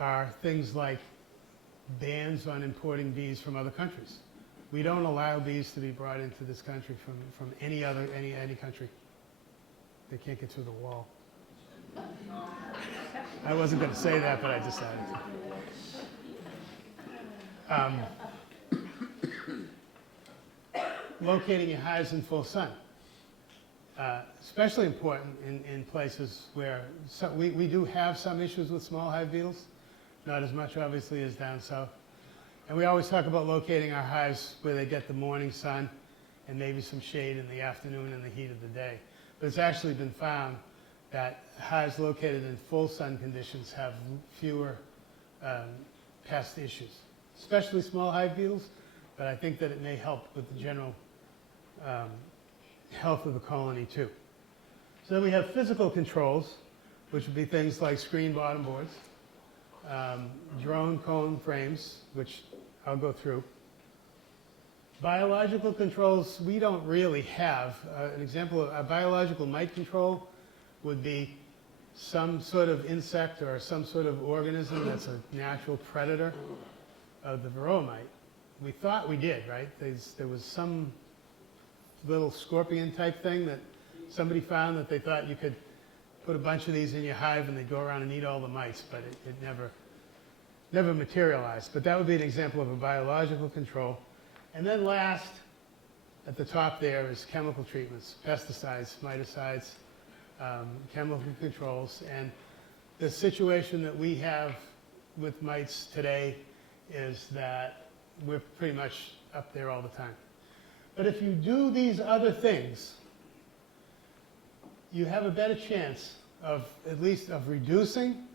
are things like bans on importing bees from other countries. We don't allow bees to be brought into this country from any country. They can't get through the wall. I wasn't going to say that, but I decided to. Locating your hives in full sun. Especially important in places where we do have some issues with small hive beetles, not as much obviously as down south. And we always talk about locating our hives where they get the morning sun and maybe some shade in the afternoon and the heat of the day. But it's actually been found that hives located in full sun conditions have fewer pest issues, especially small hive beetles, but I think that it may help with the general health of the colony too. So then we have physical controls, which would be things like screen bottom boards, drone cone frames, which I'll go through. Biological controls we don't really have. An example of a biological mite control would be some sort of insect or some sort of organism that's a natural predator of the Varroa mite. We thought we did, right? There was some little scorpion type thing that somebody found that they thought you could put a bunch of these in your hive and they'd go around and eat all the mice, but it never materialized. But that would be an example of a biological control. And then last, at the top there, is chemical treatments, pesticides, miticides, chemical controls. And the situation that we have with mites today is that we're pretty much up there all the time. But if you do these other things, you have a better chance of at least of reducing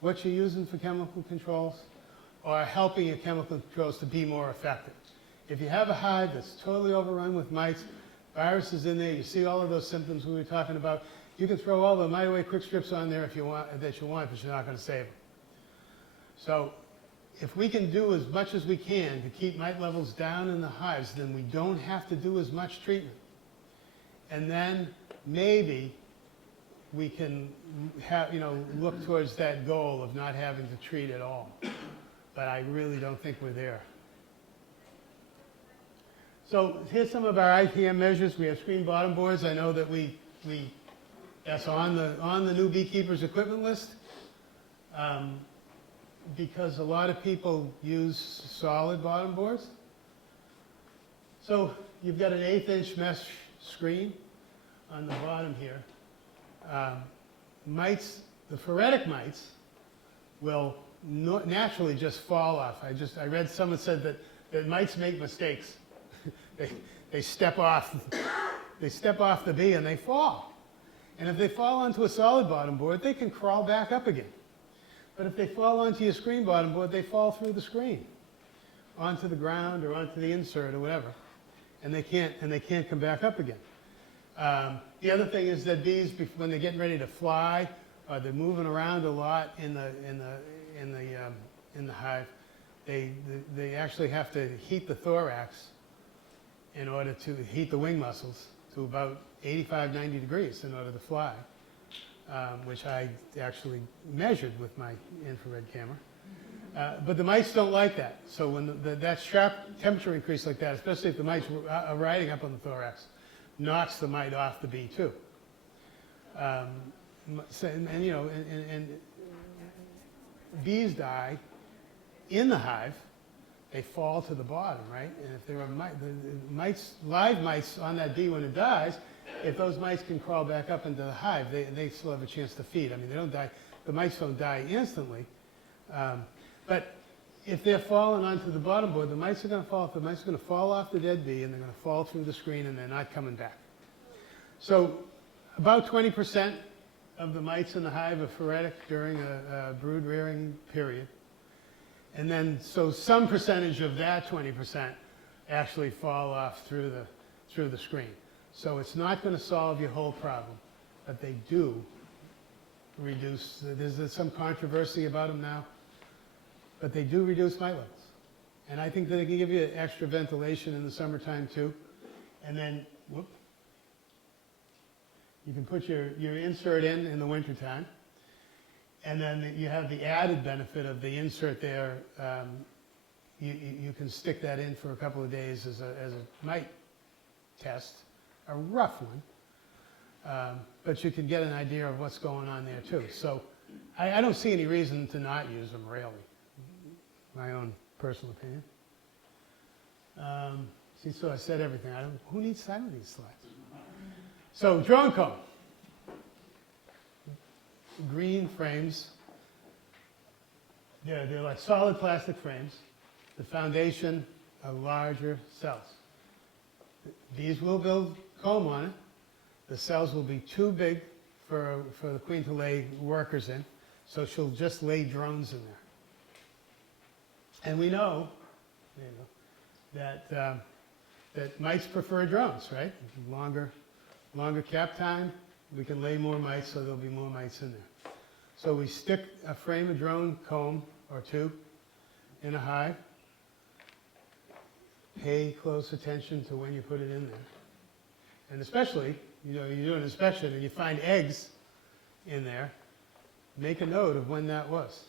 what you're using for chemical controls or helping your chemical controls to be more effective. If you have a hive that's totally overrun with mites, viruses in there, you see all of those symptoms we were talking about, you can throw all the Mite-away quick strips on there if you want, but you're not going to save them. So if we can do as much as we can to keep mite levels down in the hives, then we don't have to do as much treatment. And then maybe we can have, look towards that goal of not having to treat at all. But I really don't think we're there. So here's some of our IPM measures. We have screen bottom boards. I know that that's on the new beekeepers equipment list. Because a lot of people use solid bottom boards. So you've got an 1/8" mesh screen on the bottom here. Mites, the phoretic mites, will naturally just fall off. I read someone said that mites make mistakes. they step off the bee and they fall. And if they fall onto a solid bottom board, they can crawl back up again. But if they fall onto your screen bottom board, they fall through the screen, onto the ground or onto the insert or whatever, and they can't come back up again. The other thing is that bees, when they're getting ready to fly, or they're moving around a lot in the hive, they actually have to heat the thorax in order to heat the wing muscles to about 85, 90 degrees in order to fly. Which I actually measured with my infrared camera. But the mites don't like that. So when that sharp temperature increase like that, especially if the mites are riding up on the thorax, knocks the mite off the bee too. And bees die in the hive, they fall to the bottom, right? And if there are live mites on that bee when it dies, if those mice can crawl back up into the hive, they still have a chance to feed. I mean, they don't die. The mice don't die instantly. But if they're falling onto the bottom board, the mice are going to fall off. The mice are going to fall off the dead bee, and they're going to fall through the screen, and they're not coming back. So about 20% of the mites in the hive are phoretic during a brood rearing period. And then, so some percentage of that 20% actually fall off through the screen. So it's not going to solve your whole problem, but they do reduce. There's some controversy about them now, but they do reduce mite levels. And I think that they can give you extra ventilation in the summertime too. And then, you can put your insert in the wintertime. And then you have the added benefit of the insert there. You can stick that in for a couple of days as a mite test, a rough one. But you can get an idea of what's going on there too. So I don't see any reason to not use them, really. My own personal opinion. See, so I said everything. I don't need these slides. So drone comb. Green frames. They're like solid plastic frames. The foundation are larger cells. These will build comb on it. The cells will be too big for the queen to lay workers in, so she'll just lay drones in there. And we know, that that mites prefer drones, right? Longer cap time, we can lay more mites, so there'll be more mites in there. So we stick a frame of drone comb or two in a hive. Pay close attention to when you put it in there. And especially, you do an inspection and you find eggs in there, make a note of when that was.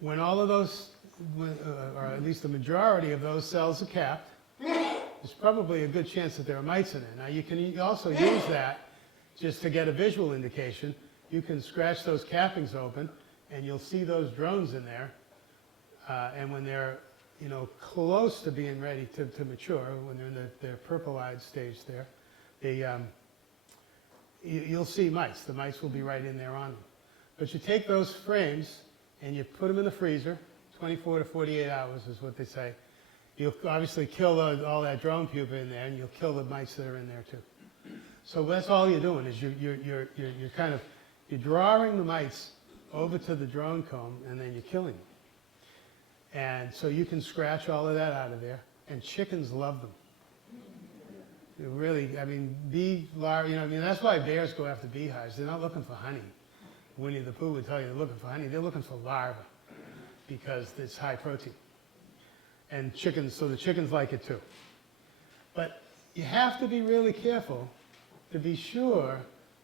When all of those, or at least the majority of those cells are capped, there's probably a good chance that there are mites in it. Now you can also use that just to get a visual indication. You can scratch those cappings open and you'll see those drones in there. And when they're close to being ready to mature, when they're in their purple-eyed stage there, you'll see mites. The mites will be right in there on them. But you take those frames and you put them in the freezer, 24 to 48 hours is what they say. You'll obviously kill all that drone pupa in there, and you'll kill the mites that are in there too. So that's all you're doing is you're drawing the mites over to the drone comb, and then you're killing them. And so you can scratch all of that out of there, and chickens love them. Really, bee larvae, that's why bears go after beehives. They're not looking for honey. Winnie the Pooh would tell you they're looking for honey. They're looking for larvae because it's high protein. And chickens, so the chickens like it too. But you have to be really careful to be sure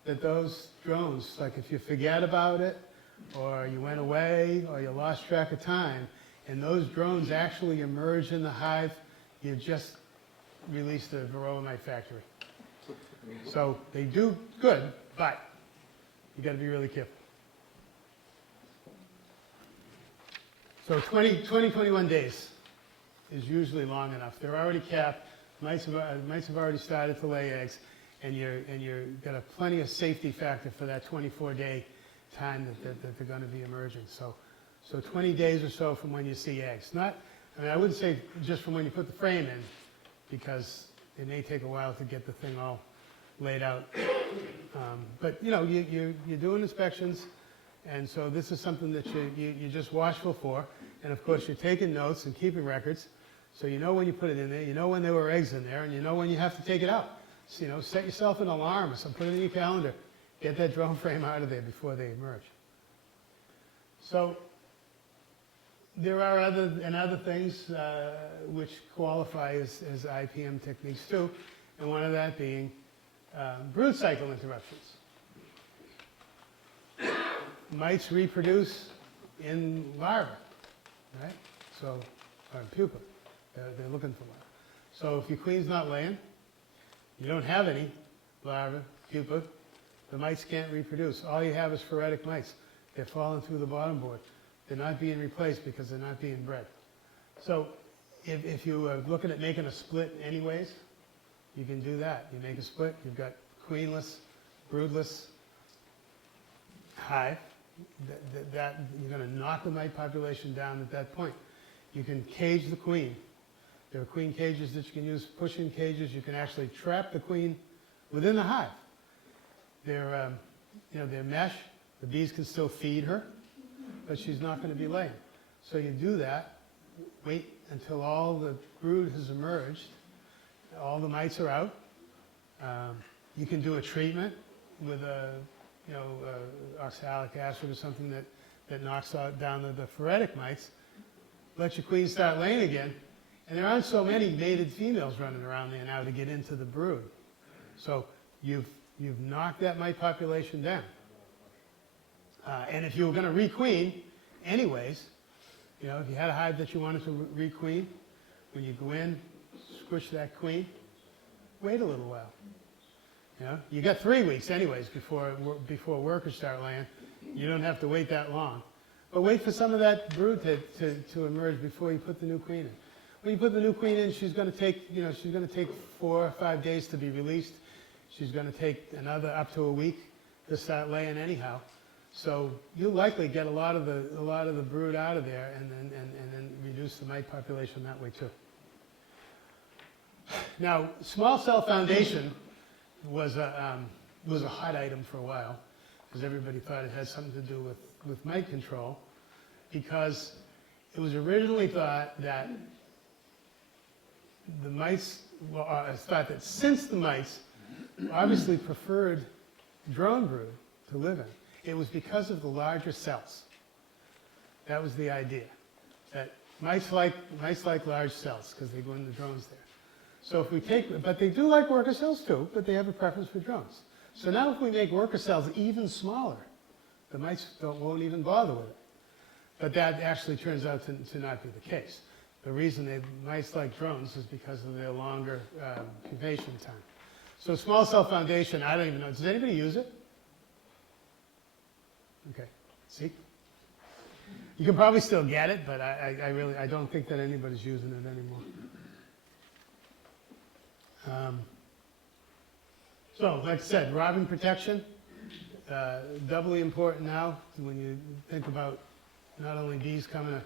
that those drones, like if you forget about it, or you went away, or you lost track of time, and those drones actually emerge in the hive, you just released the Varroa mite factory. So they do good, but you got to be really careful. So 21 days is usually long enough. They're already capped. Mites have already started to lay eggs, and you're got a plenty of safety factor for that 24-day time that they're going to be emerging. So 20 days or so from when you see eggs. I wouldn't say just from when you put the frame in, because it may take a while to get the thing all laid out. But you're doing inspections, and so this is something that you're just watchful for. And of course, you're taking notes and keeping records, so you know when you put it in there, you know when there were eggs in there, and you know when you have to take it out. So, set yourself an alarm or something, put it in your calendar, get that drone frame out of there before they emerge. So there are other things which qualify as IPM techniques too, and one of that being brood cycle interruptions. Mites reproduce in larvae, right? So, or pupa. They're looking for larvae. So if your queen's not laying, you don't have any larvae, pupa, the mites can't reproduce. All you have is phoretic mites. They're falling through the bottom board. They're not being replaced because they're not being bred. So if you are looking at making a split anyways, you can do that. You make a split, you've got queenless, broodless hive. That you're going to knock the mite population down at that point. You can cage the queen. There are queen cages that you can use, push-in cages. You can actually trap the queen within the hive. They're mesh. The bees can still feed her, but she's not going to be laying. So you do that. Wait until all the brood has emerged. All the mites are out. You can do a treatment with oxalic acid or something that knocks down the phoretic mites. Let your queen start laying again. And there aren't so many mated females running around there now to get into the brood. So you've knocked that mite population down. And if you were going to requeen anyways, if you had a hive that you wanted to requeen, when you go in, squish that queen, wait a little while. You know, you got 3 weeks anyways before workers start laying. You don't have to wait that long. But wait for some of that brood to emerge before you put the new queen in. When you put the new queen in, she's going to take, you know, she's going to take 4 or 5 days to be released. She's going to take another up to a week to start laying anyhow. So you'll likely get a lot of the brood out of there, and then reduce the mite population that way too. Now, small cell foundation was a hot item for a while, because everybody thought it had something to do with mite control, because it was originally thought that the mice, well, it's thought that since the mice obviously preferred drone brood to live in, it was because of the larger cells. That was the idea, that mice like large cells because they go in the drones there. So if we take, but they do like worker cells too, but they have a preference for drones. So now if we make worker cells even smaller, the mice won't even bother with it. But that actually turns out to not be the case. The reason mice like drones is because of their longer incubation time. So small cell foundation, I don't even know. Does anybody use it? Okay, see? You can probably still get it, but I don't think that anybody's using it anymore. So, like I said, robbing protection, doubly important now when you think about not only bees coming to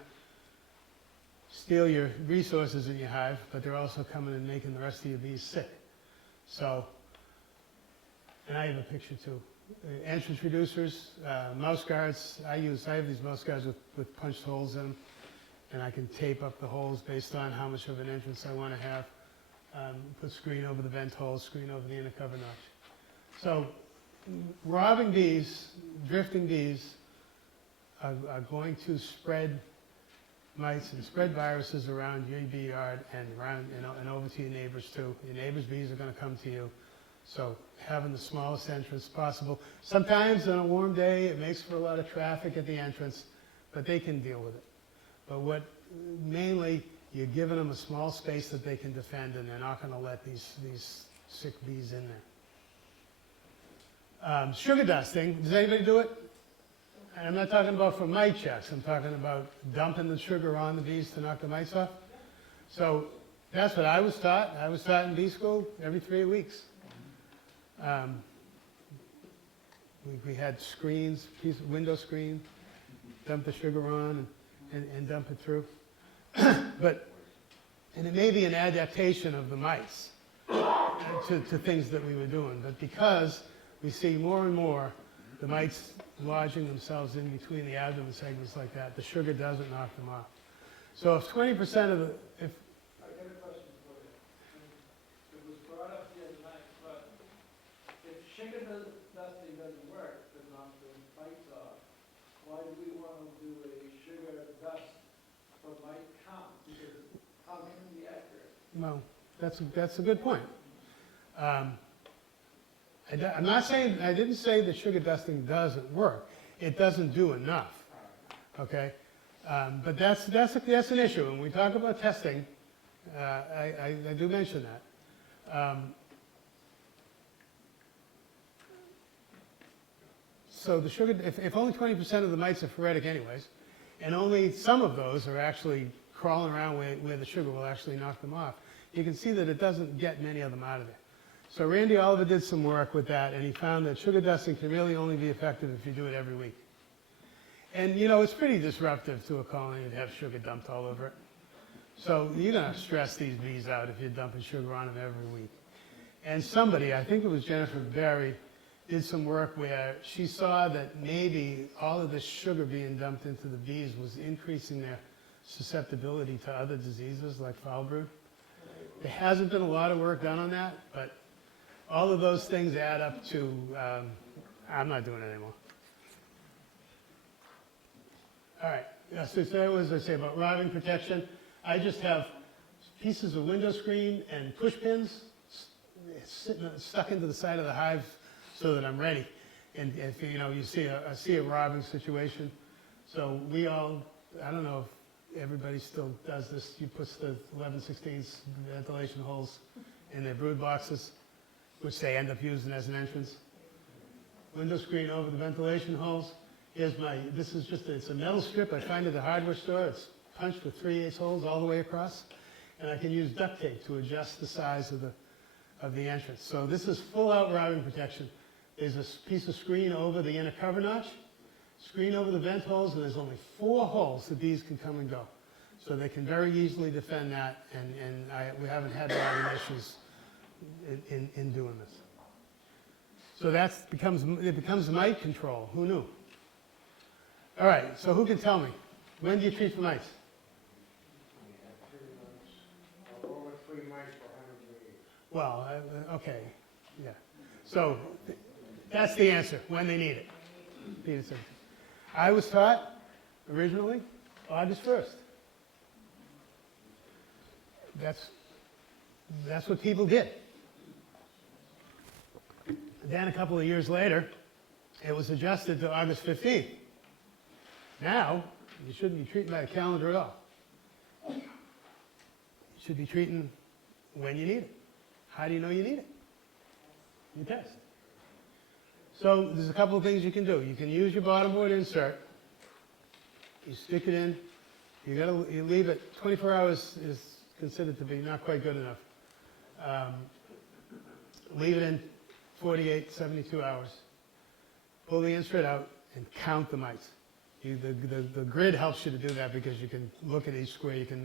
steal your resources in your hive, but they're also coming and making the rest of your bees sick. So, and I have a picture too. Entrance reducers, mouse guards. I have these mouse guards with punched holes in them, and I can tape up the holes based on how much of an entrance I want to have. Put screen over the vent hole, screen over the inner cover notch. So robbing bees, drifting bees, are going to spread mites and spread viruses around your bee yard and around, you know, and over to your neighbors too. Your neighbors' bees are going to come to you. So having the smallest entrance possible. Sometimes on a warm day it makes for a lot of traffic at the entrance, but they can deal with it. But what mainly, you're giving them a small space that they can defend, and they're not going to let these sick bees in there. Sugar dusting, does anybody do it? And I'm not talking about for mite checks, I'm talking about dumping the sugar on the bees to knock the mites off. So that's what I was taught. I was taught in bee school every 3 weeks. We had screens, window screen, dump the sugar on and dump it through. And it may be an adaptation of the mice to things that we were doing, but because we see more and more the mites lodging themselves in between the abdomen segments like that, the sugar doesn't knock them off. So if 20% of the, I got a question for you. It was brought up the other night, but if sugar dusting doesn't work to knock the mites off, why do we want to do a sugar dust for mite count? Because how can it be accurate? well, that's a good point. I'm not saying, I didn't say that sugar dusting doesn't work. It doesn't do enough, okay? But that's an issue. When we talk about testing, I do mention that. So the sugar, if only 20% of the mites are phoretic anyways, and only some of those are actually crawling around where the sugar will actually knock them off, you can see that it doesn't get many of them out of there. So Randy Oliver did some work with that, and he found that sugar dusting can really only be effective if you do it every week. And you know, it's pretty disruptive to a colony to have sugar dumped all over it. So you're going to stress these bees out if you're dumping sugar on them every week. And somebody, I think it was Jennifer Berry, did some work where she saw that maybe all of this sugar being dumped into the bees was increasing their susceptibility to other diseases like foul brood. There hasn't been a lot of work done on that, but all of those things add up to, I'm not doing it anymore. All right, so that was, I say, about robbing protection. I just have pieces of window screen and push pins stuck into the side of the hive so that I'm ready. And if you know, you see a robbing situation. So we all, I don't know if everybody still does this. You put the 11/16 ventilation holes in their brood boxes. which they end up using as an entrance. Window screen over the ventilation holes. Here's this is just, it's a metal strip I find at the hardware store. It's punched with 3/8 holes all the way across. And I can use duct tape to adjust the size of the entrance. So this is full out routing protection. There's a piece of screen over the inner cover notch, screen over the vent holes, and there's only 4 holes the bees can come and go. So they can very easily defend that, and we haven't had routing issues in doing this. So it becomes mite control. Who knew? All right, so who can tell me? When do you treat for mites? Over 3 mice per 100 days. Well, okay, yeah. So that's the answer, when they need it. Peter said. I was taught originally August 1st. That's what people did. Then a couple of years later, it was adjusted to August 15th. Now, you shouldn't be treating by the calendar at all. You should be treating when you need it. How do you know you need it? You test. So there's a couple of things you can do. You can use your bottom board insert. You stick it in. You leave it. 24 hours is considered to be not quite good enough. Leave it in 48, 72 hours. Pull the insert out and count the mites. The grid helps you to do that because you can look at each square. You can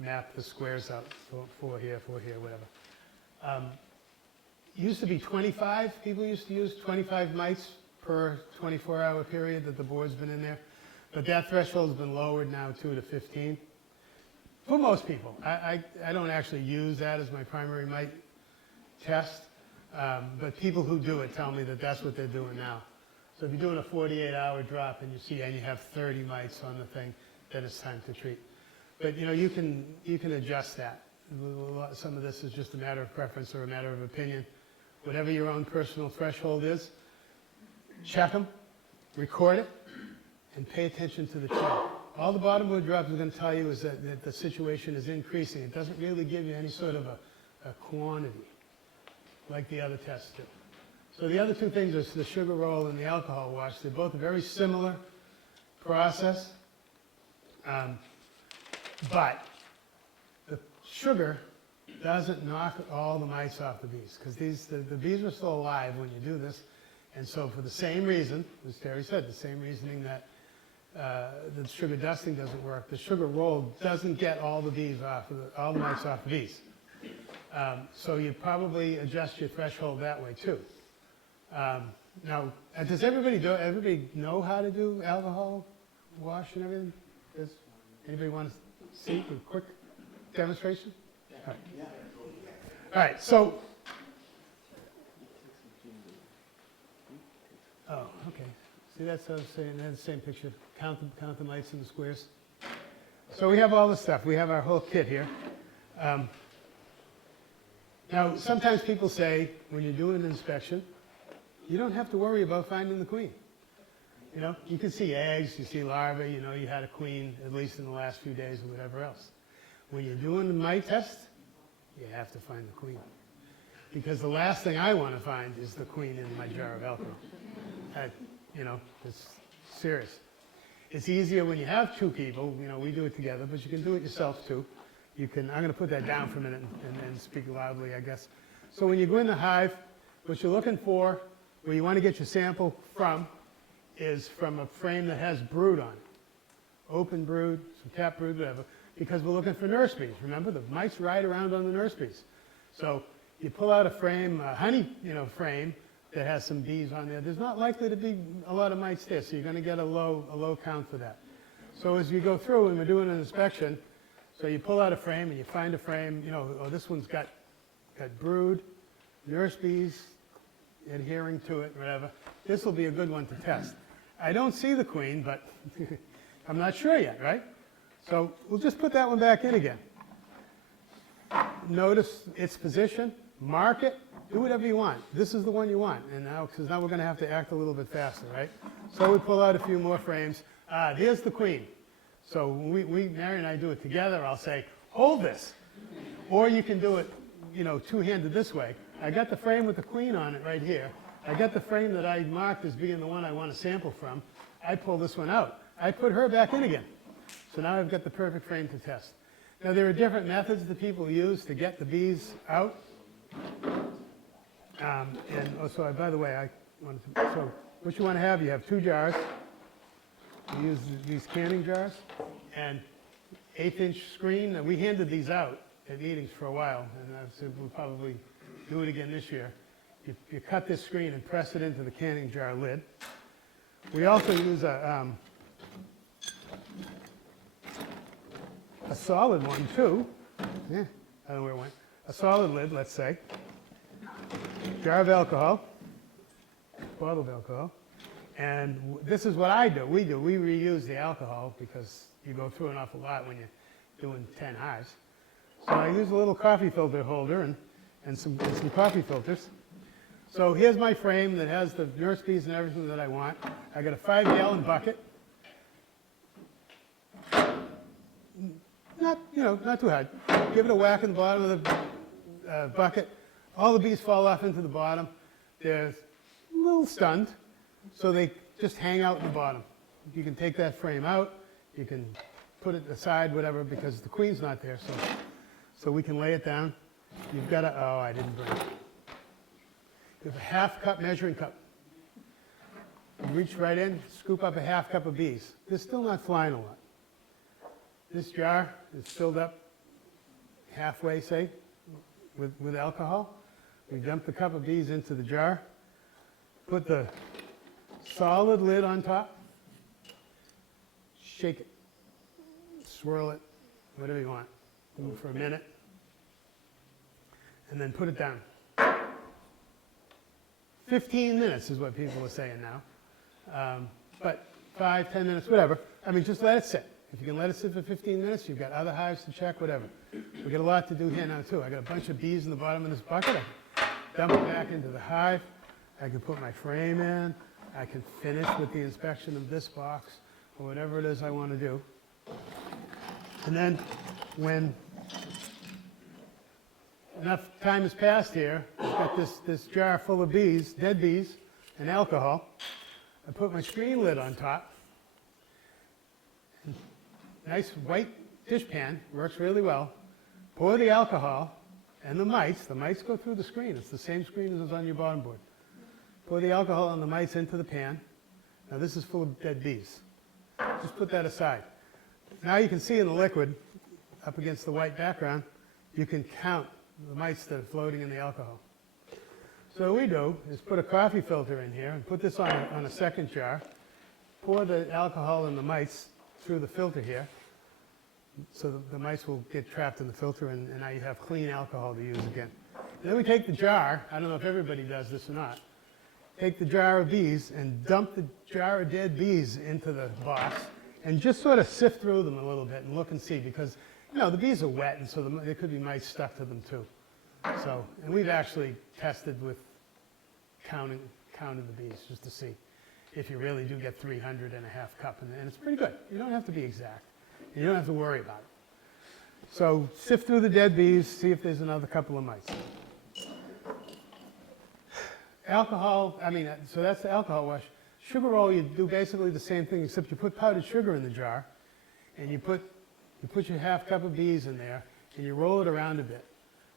map the squares out. 4 here, whatever. Used to be 25. People used to use 25 mites per 24-hour period that the board's been in there. But that threshold's been lowered now to 15. For most people. I don't actually use that as my primary mite test. But people who do it tell me that that's what they're doing now. So if you're doing a 48-hour drop and you have 30 mites on the thing, then it's time to treat. But you can adjust that. Some of this is just a matter of preference or a matter of opinion. Whatever your own personal threshold is, check them, record it, and pay attention to the trend. All the bottom board drops are going to tell you is that the situation is increasing. It doesn't really give you any sort of a quantity like the other tests do. So the other two things are the sugar roll and the alcohol wash. They're both a very similar process, but the sugar doesn't knock all the mites off the bees because the bees are still alive when you do this. And so for the same reason, as Terry said, the same reasoning that the sugar dusting doesn't work, the sugar roll doesn't get all the mites off the bees. So you probably adjust your threshold that way too. Now, does everybody know how to do alcohol wash and everything? Does anybody want to see a quick demonstration? All right, so, okay. See, that's what I was saying, that's the same picture. Count the mites in the squares. So we have all this stuff. We have our whole kit here. Now, sometimes people say, when you're doing an inspection, you don't have to worry about finding the queen. You can see eggs, you see larvae, you had a queen, at least in the last few days or whatever else. When you're doing the mite test, you have to find the queen. Because the last thing I want to find is the queen in my jar of alcohol. It's serious. It's easier when you have 2 people, we do it together, but you can do it yourself too. I'm going to put that down for a minute and speak loudly, I guess. So when you go in the hive, what you're looking for, where you want to get your sample from, is from a frame that has brood on it. Open brood, some cap brood, whatever, because we're looking for nurse bees. Remember, the mice ride around on the nurse bees. So you pull out a frame, a honey frame that has some bees on there. There's not likely to be a lot of mites there, so you're going to get a low count for that. So as you go through and we're doing an inspection, so you pull out a frame and you find a frame, this one's got brood, nurse bees adhering to it, whatever. This will be a good one to test. I don't see the queen, but I'm not sure yet, right? So we'll just put that one back in again. Notice its position, mark it, do whatever you want. This is the one you want, and because now we're going to have to act a little bit faster, right? So we pull out a few more frames. There's the queen. So when Mary and I do it together, I'll say, hold this. Or you can do it, two-handed this way. I got the frame with the queen on it right here. I got the frame that I marked as being the one I want to sample from. I pull this one out. I put her back in again. So now I've got the perfect frame to test. Now there are different methods that people use to get the bees out. By the way, so what you want to have, you have 2 jars. You use these canning jars and 1/8-inch screen. Now, we handed these out at meetings for a while, and I said we'll probably do it again this year. You cut this screen and press it into the canning jar lid. We also use a solid one too. Yeah, I don't know where it went. A solid lid, let's say. Jar of alcohol, bottle of alcohol. And this is what I do. We reuse the alcohol because you go through an awful lot when you're doing 10 hives. So I use a little coffee filter holder and some coffee filters. So here's my frame that has the nurse bees and everything that I want. I got a 5-gallon bucket. Not too hard. Give it a whack in the bottom of the bucket. All the bees fall off into the bottom. They're a little stunned, so they just hang out in the bottom. You can take that frame out. You can put it aside, whatever, because the queen's not there. So we can lay it down. You've got I didn't bring it. You have a 1/2 cup measuring cup. You reach right in, scoop up a 1/2 cup of bees. They're still not flying a lot. This jar is filled up halfway, say, with alcohol. We dump the cup of bees into the jar, put the solid lid on top, shake it, swirl it, whatever you want, move for a minute, and then put it down. 15 minutes is what people are saying now, but 5, 10 minutes, whatever. I mean, just let it sit. If you can let it sit for 15 minutes, you've got other hives to check, whatever. We've got a lot to do here now, too. I got a bunch of bees in the bottom of this bucket. I can dump it back into the hive. I can put my frame in. I can finish with the inspection of this box, or whatever it is I want to do. And then when enough time has passed here, I've got this jar full of bees, dead bees, and alcohol. I put my screen lid on top. Nice white dishpan, works really well. Pour the alcohol and the mites. The mites go through the screen. It's the same screen as is on your bottom board. Pour the alcohol and the mites into the pan. Now this is full of dead bees. Just put that aside. Now you can see in the liquid, up against the white background, you can count the mites that are floating in the alcohol. So what we do is put a coffee filter in here and put this on a second jar. Pour the alcohol and the mites through the filter here. So the mice will get trapped in the filter, and now you have clean alcohol to use again. And then we take the jar, I don't know if everybody does this or not, take the jar of bees and dump the jar of dead bees into the box and just sort of sift through them a little bit and look and see, because the bees are wet, and so there could be mice stuck to them too. So, and we've actually tested with counted the bees just to see if you really do get 300 in a 1/2 cup, and it's pretty good. You don't have to be exact. You don't have to worry about it. So sift through the dead bees, see if there's another couple of mites. Alcohol, so that's the alcohol wash. Sugar roll, you do basically the same thing, except you put powdered sugar in the jar, and you put your 1/2 cup of bees in there, and you roll it around a bit.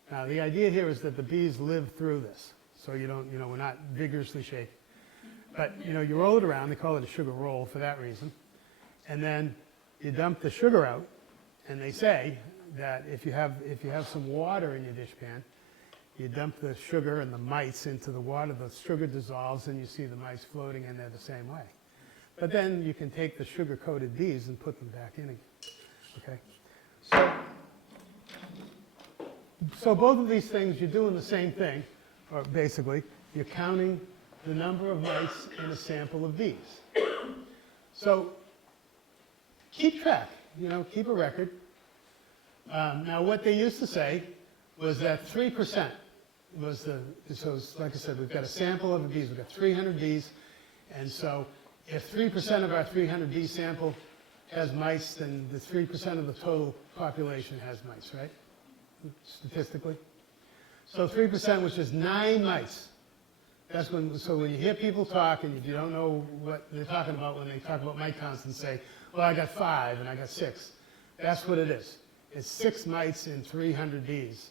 Now the idea here is that the bees live through this, so you don't, we're not vigorously shaking. But you roll it around. They call it a sugar roll for that reason, and then you dump the sugar out, and they say that if you have some water in your dishpan, you dump the sugar and the mites into the water, the sugar dissolves, and you see the mice floating in there the same way. But then you can take the sugar-coated bees and put them back in again. Okay? So both of these things, you're doing the same thing, or basically, you're counting the number of mice in a sample of bees. So keep track, keep a record. Now what they used to say was that 3% was like I said, we've got a sample of the bees, we've got 300 bees, and so if 3% of our 300 bee sample has mice, then the 3% of the total population has mice, right? Statistically. So 3%, which is 9 mites. That's when, so when you hear people talk and you don't know what they're talking about when they talk about mite counts and say, well, I got 5 and I got 6. That's what it is. It's 6 mites in 300 bees.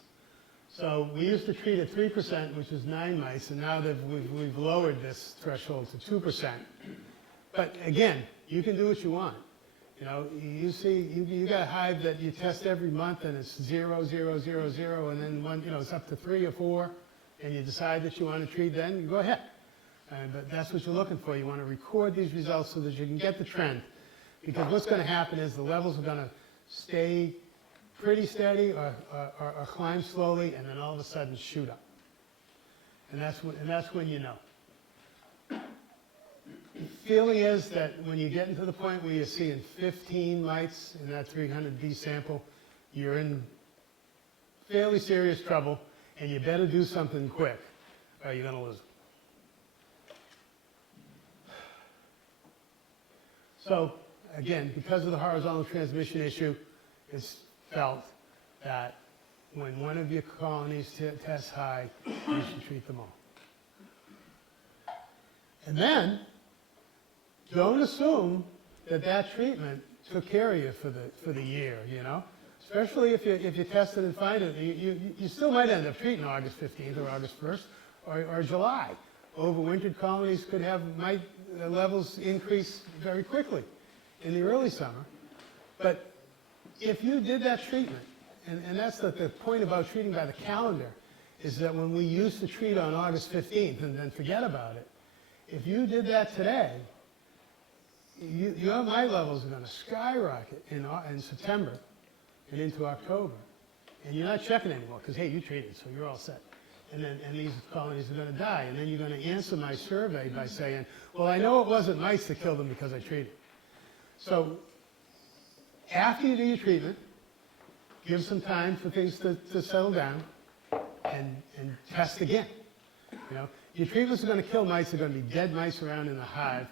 So we used to treat at 3%, which is 9 mites, and now that we've lowered this threshold to 2%. But again, you can do what you want. You know, you see, you got a hive that you test every month and it's 0, 0, 0, 0, and then one, you know, it's up to 3 or 4, and you decide that you want to treat, then you go ahead. But that's what you're looking for. You want to record these results so that you can get the trend. Because what's going to happen is the levels are going to stay pretty steady or climb slowly, and then all of a sudden shoot up. And that's when you know. The feeling is that when you get into the point where you're seeing 15 mites in that 300 bee sample, you're in fairly serious trouble, and you better do something quick, or you're going to lose them. So, again, because of the horizontal transmission issue, it's felt that when one of your colonies tests high, you should treat them all. And then, don't assume that that treatment took care of you for the year, you know? Especially if you test it and find it. You still might end up treating August 15th or August 1st or July. Overwintered colonies could have mite levels increase very quickly in the early summer. But if you did that treatment, and that's the point about treating by the calendar, is that when we used to treat on August 15th and then forget about it, if you did that today, your mite levels are going to skyrocket in September and into October. And you're not checking anymore because, hey, you treated, so you're all set. And these colonies are going to die. And then you're going to answer my survey by saying, well, I know it wasn't mice that killed them because I treated. So after you do your treatment, give some time for things to settle down and test again. You know, your treatments are going to kill mice. There are going to be dead mice around in the hive.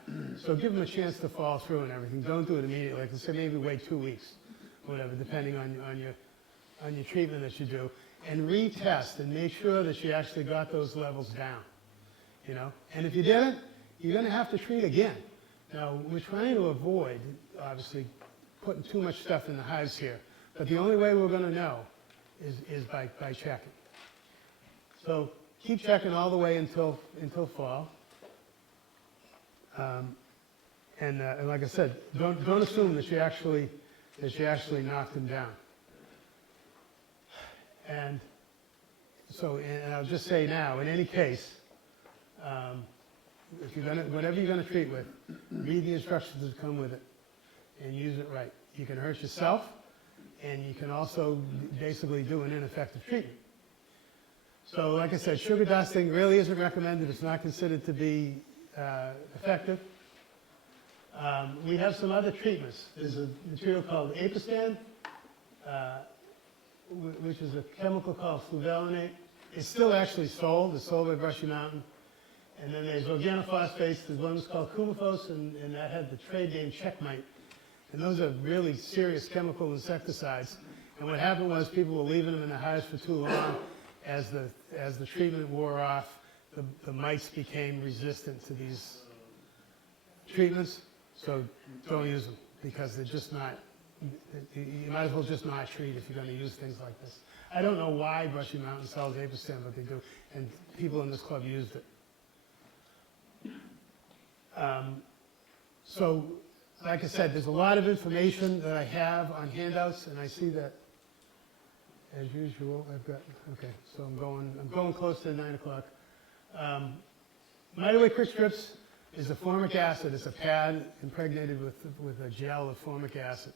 So give them a chance to fall through and everything. Don't do it immediately. Like I said, maybe wait 2 weeks, or whatever, depending on your treatment that you do. And retest and make sure that you actually got those levels down. You know, and if you didn't, you're going to have to treat again. Now, we're trying to avoid, obviously, putting too much stuff in the hives here. But the only way we're going to know is by checking. So keep checking all the way until fall. And like I said, don't assume that you actually knocked them down. And so, and I'll just say now, in any case, if you're whatever you're going to treat with, read the instructions that come with it and use it right. You can hurt yourself, and you can also basically do an ineffective treatment. So, like I said, sugar dusting really isn't recommended. It's not considered to be effective. We have some other treatments. There's a material called Apistan, which is a chemical called fluvalinate. It's still actually sold. It's sold by Brushy Mountain. And then there's organophosphates. There's one that's called Coumaphos, and that had the trade name Checkmate. And those are really serious chemical insecticides. And what happened was people were leaving them in the hives for too long. As the treatment wore off, the mites became resistant to these treatments. So don't use them because they're just not. You might as well just not treat if you're going to use things like this. I don't know why Brushy Mountain sells Apistan, but they do, and people in this club used it. So, like I said, there's a lot of information that I have on handouts, and I see that, as usual, I've got, okay, so I'm going close to 9 o'clock. Mite-away quick strips is a formic acid. It's a pad impregnated with a gel of formic acid.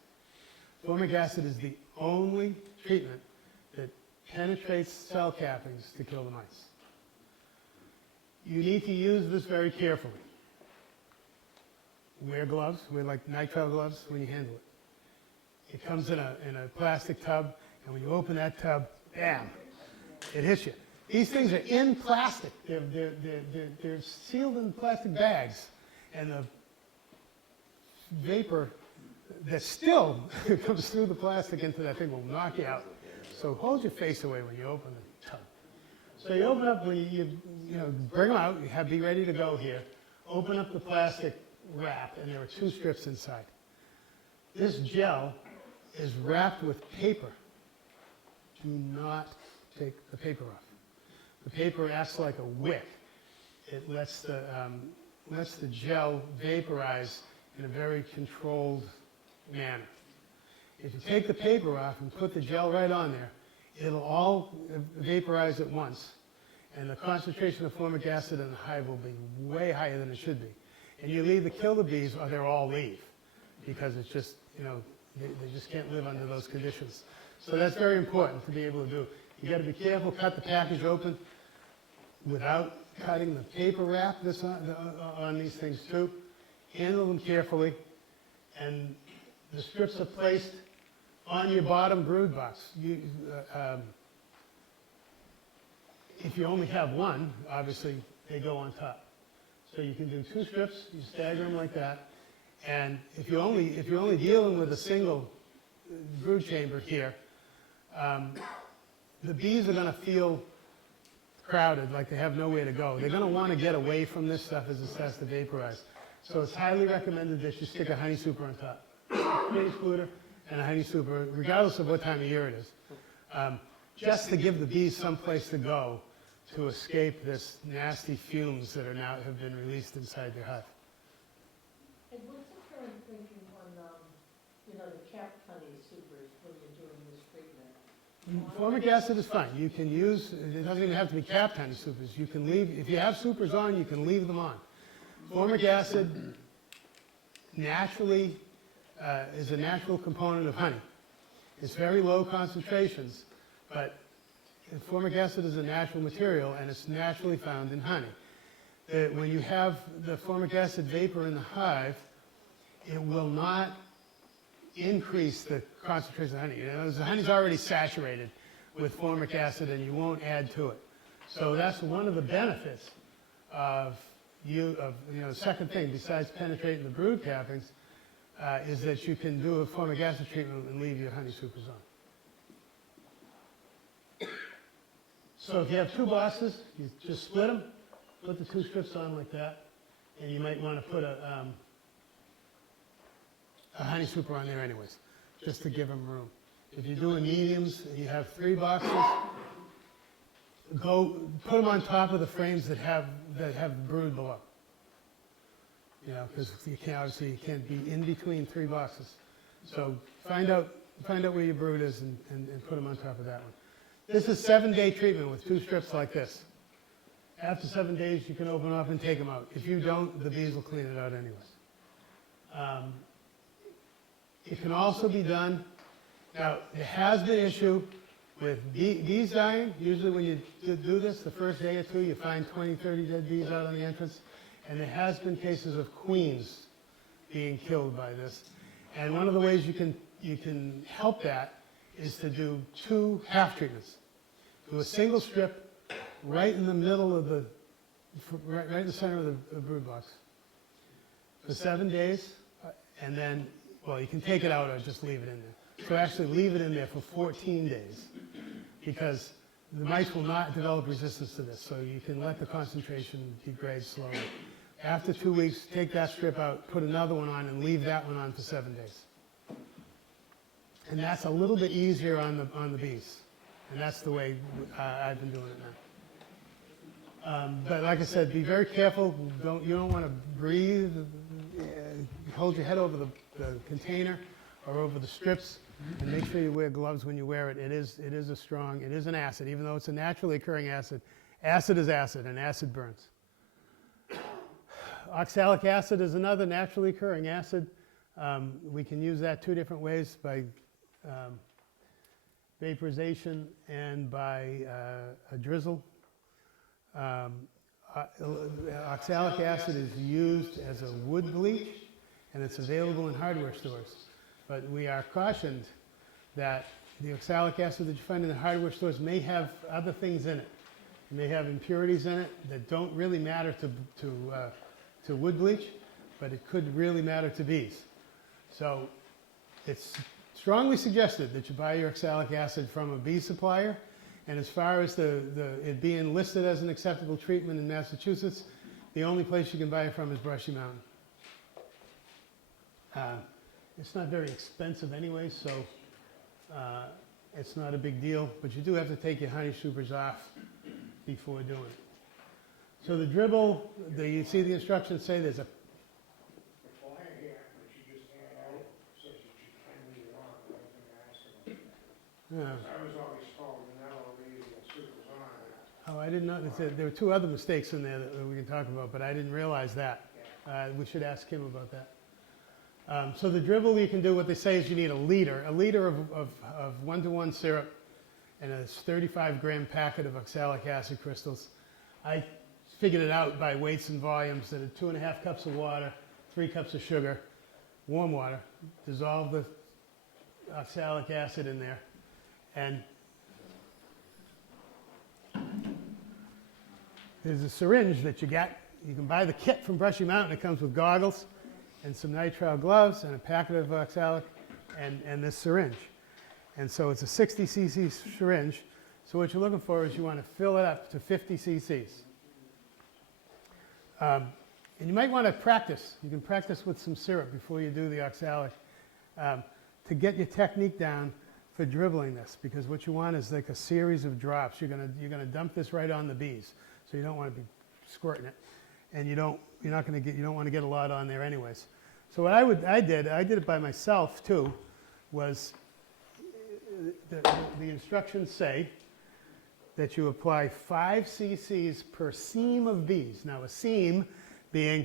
Formic acid is the only treatment that penetrates cell cappings to kill the mice. You need to use this very carefully. Wear gloves, wear like nitrile gloves when you handle it. It comes in a plastic tub, and when you open that tub, bam, it hits you. These things are in plastic. They're sealed in plastic bags, and the vapor that still comes through the plastic into that thing will knock you out. So hold your face away when you open the tub. So you open up, when you know, bring them out, be ready to go here. Open up the plastic wrap, and there are 2 strips inside. This gel is wrapped with paper. Do not take the paper off. The paper acts like a wick. It lets the gel vaporize in a very controlled manner. If you take the paper off and put the gel right on there, it'll all vaporize at once, and the concentration of formic acid in the hive will be way higher than it should be. And you'll either kill the bees or they'll all leave, because it's just, you know, they just can't live under those conditions. So that's very important to be able to do. You got to be careful, cut the package open without cutting the paper wrap that's on these things too. Handle them carefully, and the strips are placed on your bottom brood box. If you only have one, obviously they go on top. So you can do 2 strips, you stagger them like that, and if you're only dealing with a single brood chamber here, the bees are going to feel crowded, like they have nowhere to go. They're going to want to get away from this stuff as it starts to vaporize. So it's highly recommended that you stick a honey super on top. Honey excluder and a honey super, regardless of what time of year it is, just to give the bees some place to go to escape this nasty fumes that have been released inside their hive. And what's the current thinking on, you know, the capped honey supers when you're doing this treatment? Formic acid is fine. You can use, it doesn't even have to be capped honey supers. You can leave, if you have supers on, you can leave them on. Formic acid naturally is a natural component of honey. It's very low concentrations, but formic acid is a natural material, and it's naturally found in honey. When you have the formic acid vapor in the hive, it will not increase the concentration of honey. You know, the honey's already saturated with formic acid, and you won't add to it. So that's one of the benefits of the second thing, besides penetrating the brood cappings, is that you can do a formic acid treatment and leave your honey supers on. So if you have 2 boxes, you just split them, put the 2 strips on like that, and you might want to put a honey super on there anyways, just to give them room. If you're doing mediums and you have 3 boxes, go put them on top of the frames that have brood below. You know, because obviously you can't be in between 3 boxes. So find out where your brood is and put them on top of that one. This is 7-day treatment with 2 strips like this. After 7 days, you can open up and take them out. If you don't, the bees will clean it out anyways. It can also be done. Now, there has been an issue with bees dying. Usually when you do this, the first day or 2, you find 20, 30 dead bees out on the entrance. And there has been cases of queens being killed by this. And one of the ways you can help that is to do 2 half treatments. Do a single strip right in the middle of right in the center of the brood box for 7 days, and then, well, you can take it out or just leave it in there. So actually leave it in there for 14 days, because the mice will not develop resistance to this, so you can let the concentration degrade slowly. After 2 weeks, take that strip out, put another one on, and leave that one on for 7 days. And that's a little bit easier on the bees, and that's the way I've been doing it now. But like I said, be very careful. You don't want to breathe. Hold your head over the container or over the strips, and make sure you wear gloves when you wear it. It is an acid, even though it's a naturally occurring acid. Acid is acid, and acid burns. Oxalic acid is another naturally occurring acid. We can use that 2 different ways, by vaporization and by a drizzle. Oxalic acid is used as a wood bleach, and it's available in hardware stores. But we are cautioned that the oxalic acid that you find in the hardware stores may have other things in it. It may have impurities in it that don't really matter to wood bleach, but it could really matter to bees. So it's strongly suggested that you buy your oxalic acid from a bee supplier, And as far as it being listed as an acceptable treatment in Massachusetts, the only place you can buy it from is Brushy Mountain. It's not very expensive anyway, so it's not a big deal, but you do have to take your honey supers off before doing it. So the dribble, you see the instructions say there's a... Well, I hear, but she just hand out, says that you can leave it on, I was gonna ask her about that. Yeah. I was always told, no, leave the supers on. Oh, I didn't know, there were two other mistakes in there that we can talk about, but I didn't realize that. We should ask him about that. So the dribble you can do, what they say is you need a liter of 1-to-1 syrup and a 35-gram packet of oxalic acid crystals. I figured it out by weights and volumes that are 2.5 cups of water, 3 cups of sugar, warm water, dissolve the oxalic acid in there, and there's a syringe that you get. You can buy the kit from Brushy Mountain. It comes with goggles and some nitrile gloves and a packet of oxalic and this syringe. And so it's a 60 cc syringe. So what you're looking for is you want to fill it up to 50 cc's. And you might want to practice. You can practice with some syrup before you do the oxalic to get your technique down for dribbling this, because what you want is like a series of drops. You're gonna dump this right on the bees, so you don't want to be squirting it, and you don't want to get a lot on there anyways. So what I did it by myself too, was the instructions say that you apply 5 cc's per seam of bees. Now a seam being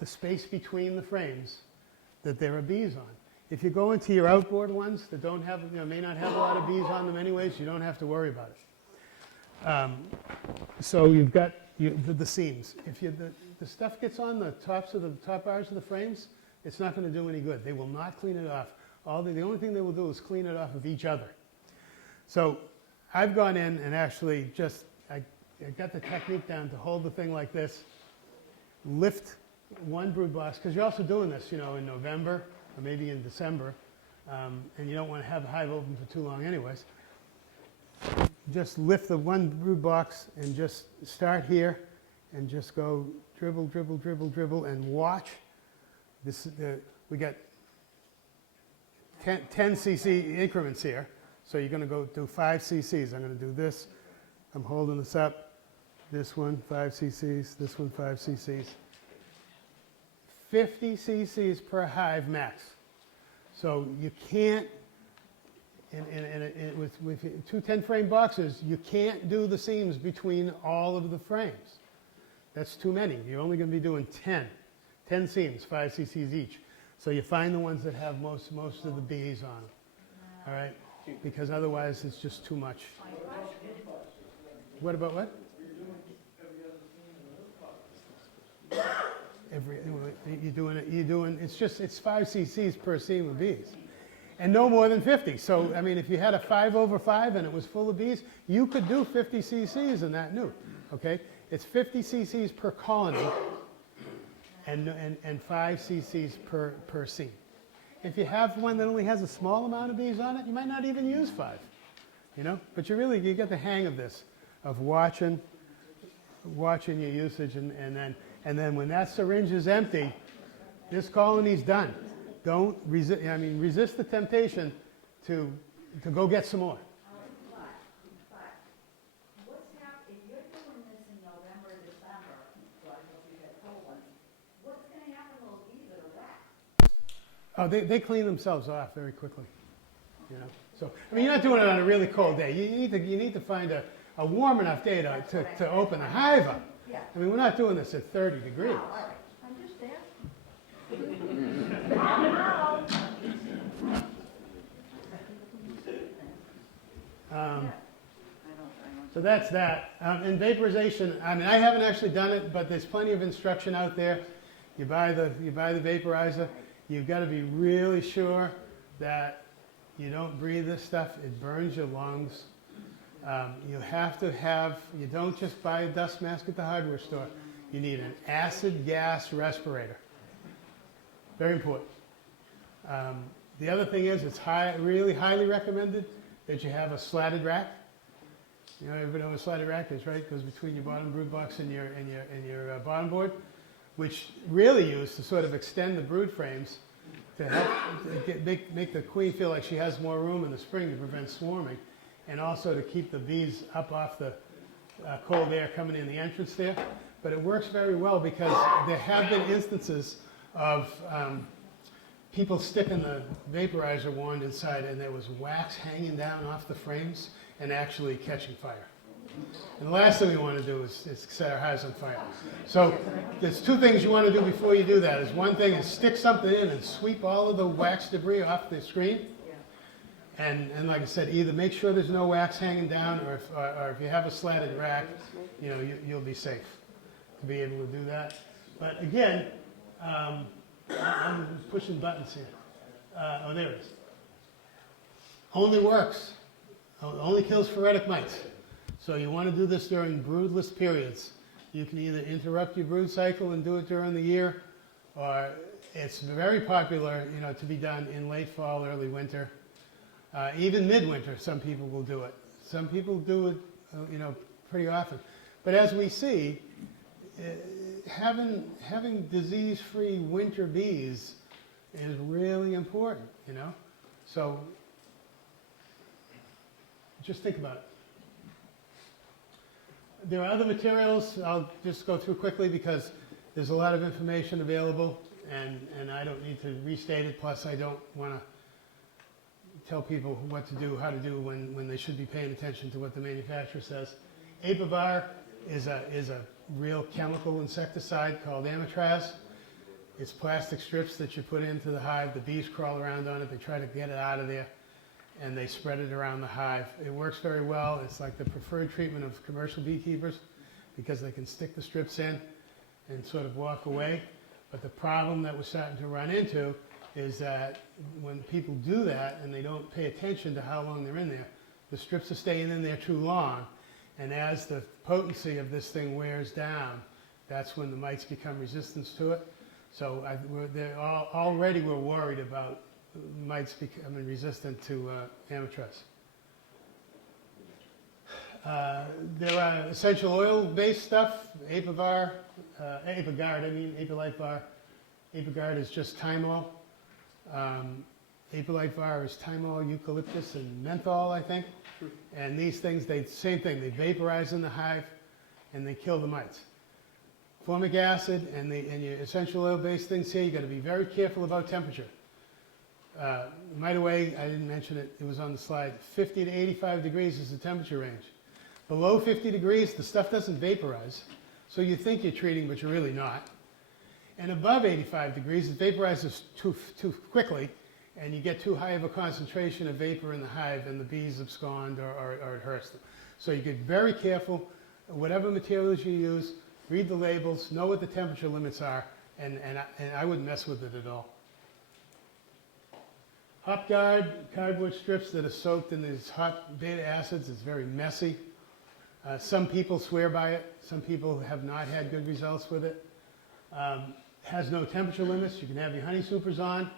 the space between the frames that there are bees on. If you go into your outboard ones that don't have, may not have a lot of bees on them anyways, you don't have to worry about it. So you've got the seams. If the stuff gets on the top bars of the frames, it's not going to do any good. They will not clean it off. The only thing they will do is clean it off of each other. So I've gone in and actually I got the technique down to hold the thing like this, lift one brood box, because you're also doing this, in November or maybe in December, and you don't want to have a hive open for too long anyways. Just lift the one brood box and just start here and just go dribble, dribble, dribble, dribble, and watch. We got 10 cc increments here. So you're going to go do 5 cc's. I'm going to do this. I'm holding this up. This one, 5 cc's. This one, 5 cc's. 50 cc's per hive max. So you can't, with 2 10-frame boxes, you can't do the seams between all of the frames. That's too many. You're only going to be doing 10 seams, 5 cc's each. So you find the ones that have most of the bees on them. All right? Because otherwise it's just too much. What about what? It's 5 cc's per seam of bees. And no more than 50. So, I mean, if you had a 5/5 and it was full of bees, you could do 50 cc's in that nuke, okay? It's 50 cc's per colony and 5 cc's per seam. If you have one that only has a small amount of bees on it, you might not even use 5, But you get the hang of this, of watching your usage, and then when that syringe is empty, this colony's done. Don't resist. Resist the temptation to go get some more. But what's happening, if you're doing this in November, December, so I don't know if you get cold ones, what's gonna happen to those bees that are wet? Oh, they clean themselves off very quickly, So, you're not doing it on a really cold day. You need to find a warm enough day to open the hive up. Yeah. We're not doing this at 30 degrees. Oh, all right. I'm just asking. So that's that. And vaporization, I haven't actually done it, but there's plenty of instruction out there. You buy the vaporizer. You've got to be really sure that you don't breathe this stuff. It burns your lungs. You don't just buy a dust mask at the hardware store. You need an acid gas respirator. Very important. The other thing is, it's really highly recommended that you have a slatted rack. You know, everybody knows what a sliding rack is, right? It goes between your bottom brood box and your bottom board, which really used to sort of extend the brood frames to help make the queen feel like she has more room in the spring to prevent swarming, and also to keep the bees up off the cold air coming in the entrance there. But it works very well because there have been instances of people sticking the vaporizer wand inside and there was wax hanging down off the frames and actually catching fire. And the last thing we want to do is set our hives on fire. So there's two things you want to do before you do that. Is one thing is stick something in and sweep all of the wax debris off the screen. And like I said, either make sure there's no wax hanging down, or if you have a slatted rack, you know, you'll be safe to be able to do that. But again, I'm pushing buttons here. Oh, there it is. Only works. Only kills phoretic mites. So you want to do this during broodless periods. You can either interrupt your brood cycle and do it during the year, or it's very popular, you know, to be done in late fall, early winter. Even midwinter, some people will do it. Some people do it, you know, pretty often. But as we see, having disease-free winter bees is really important, you know. So just think about it. There are other materials I'll just go through quickly because there's a lot of information available, and I don't need to restate it. Plus, I don't want to tell people what to do, how to do when they should be paying attention to what the manufacturer says. Apivar is a real chemical insecticide called amitraz. It's plastic strips that you put into the hive. The bees crawl around on it. They try to get it out of there, and they spread it around the hive. It works very well. It's like the preferred treatment of commercial beekeepers because they can stick the strips in and sort of walk away. But the problem that we're starting to run into is that when people do that and they don't pay attention to how long they're in there, the strips are staying in there too long, and as the potency of this thing wears down, that's when the mites become resistant to it. So already we're worried about mites becoming resistant to amitraz. There are essential oil-based stuff, Apigard, Apilite Var. Apigard is just thyme oil. Apilite Var is thyme oil, eucalyptus, and menthol, I think. And these things, same thing, they vaporize in the hive and they kill the mites. Formic acid and your essential oil-based things here, you got to be very careful about temperature. Mite-away, I didn't mention it, it was on the slide. 50 to 85 degrees is the temperature range. Below 50 degrees, the stuff doesn't vaporize, so you think you're treating, but you're really not. And above 85 degrees, it vaporizes too quickly, and you get too high of a concentration of vapor in the hive, and the bees abscond or it hurts them. So you get very careful. Whatever materials you use, read the labels, know what the temperature limits are, and I wouldn't mess with it at all. Hop guard, cardboard strips that are soaked in these hot beta acids. It's very messy. Some people swear by it. Some people have not had good results with it. Has no temperature limits. You can have your honey supers on.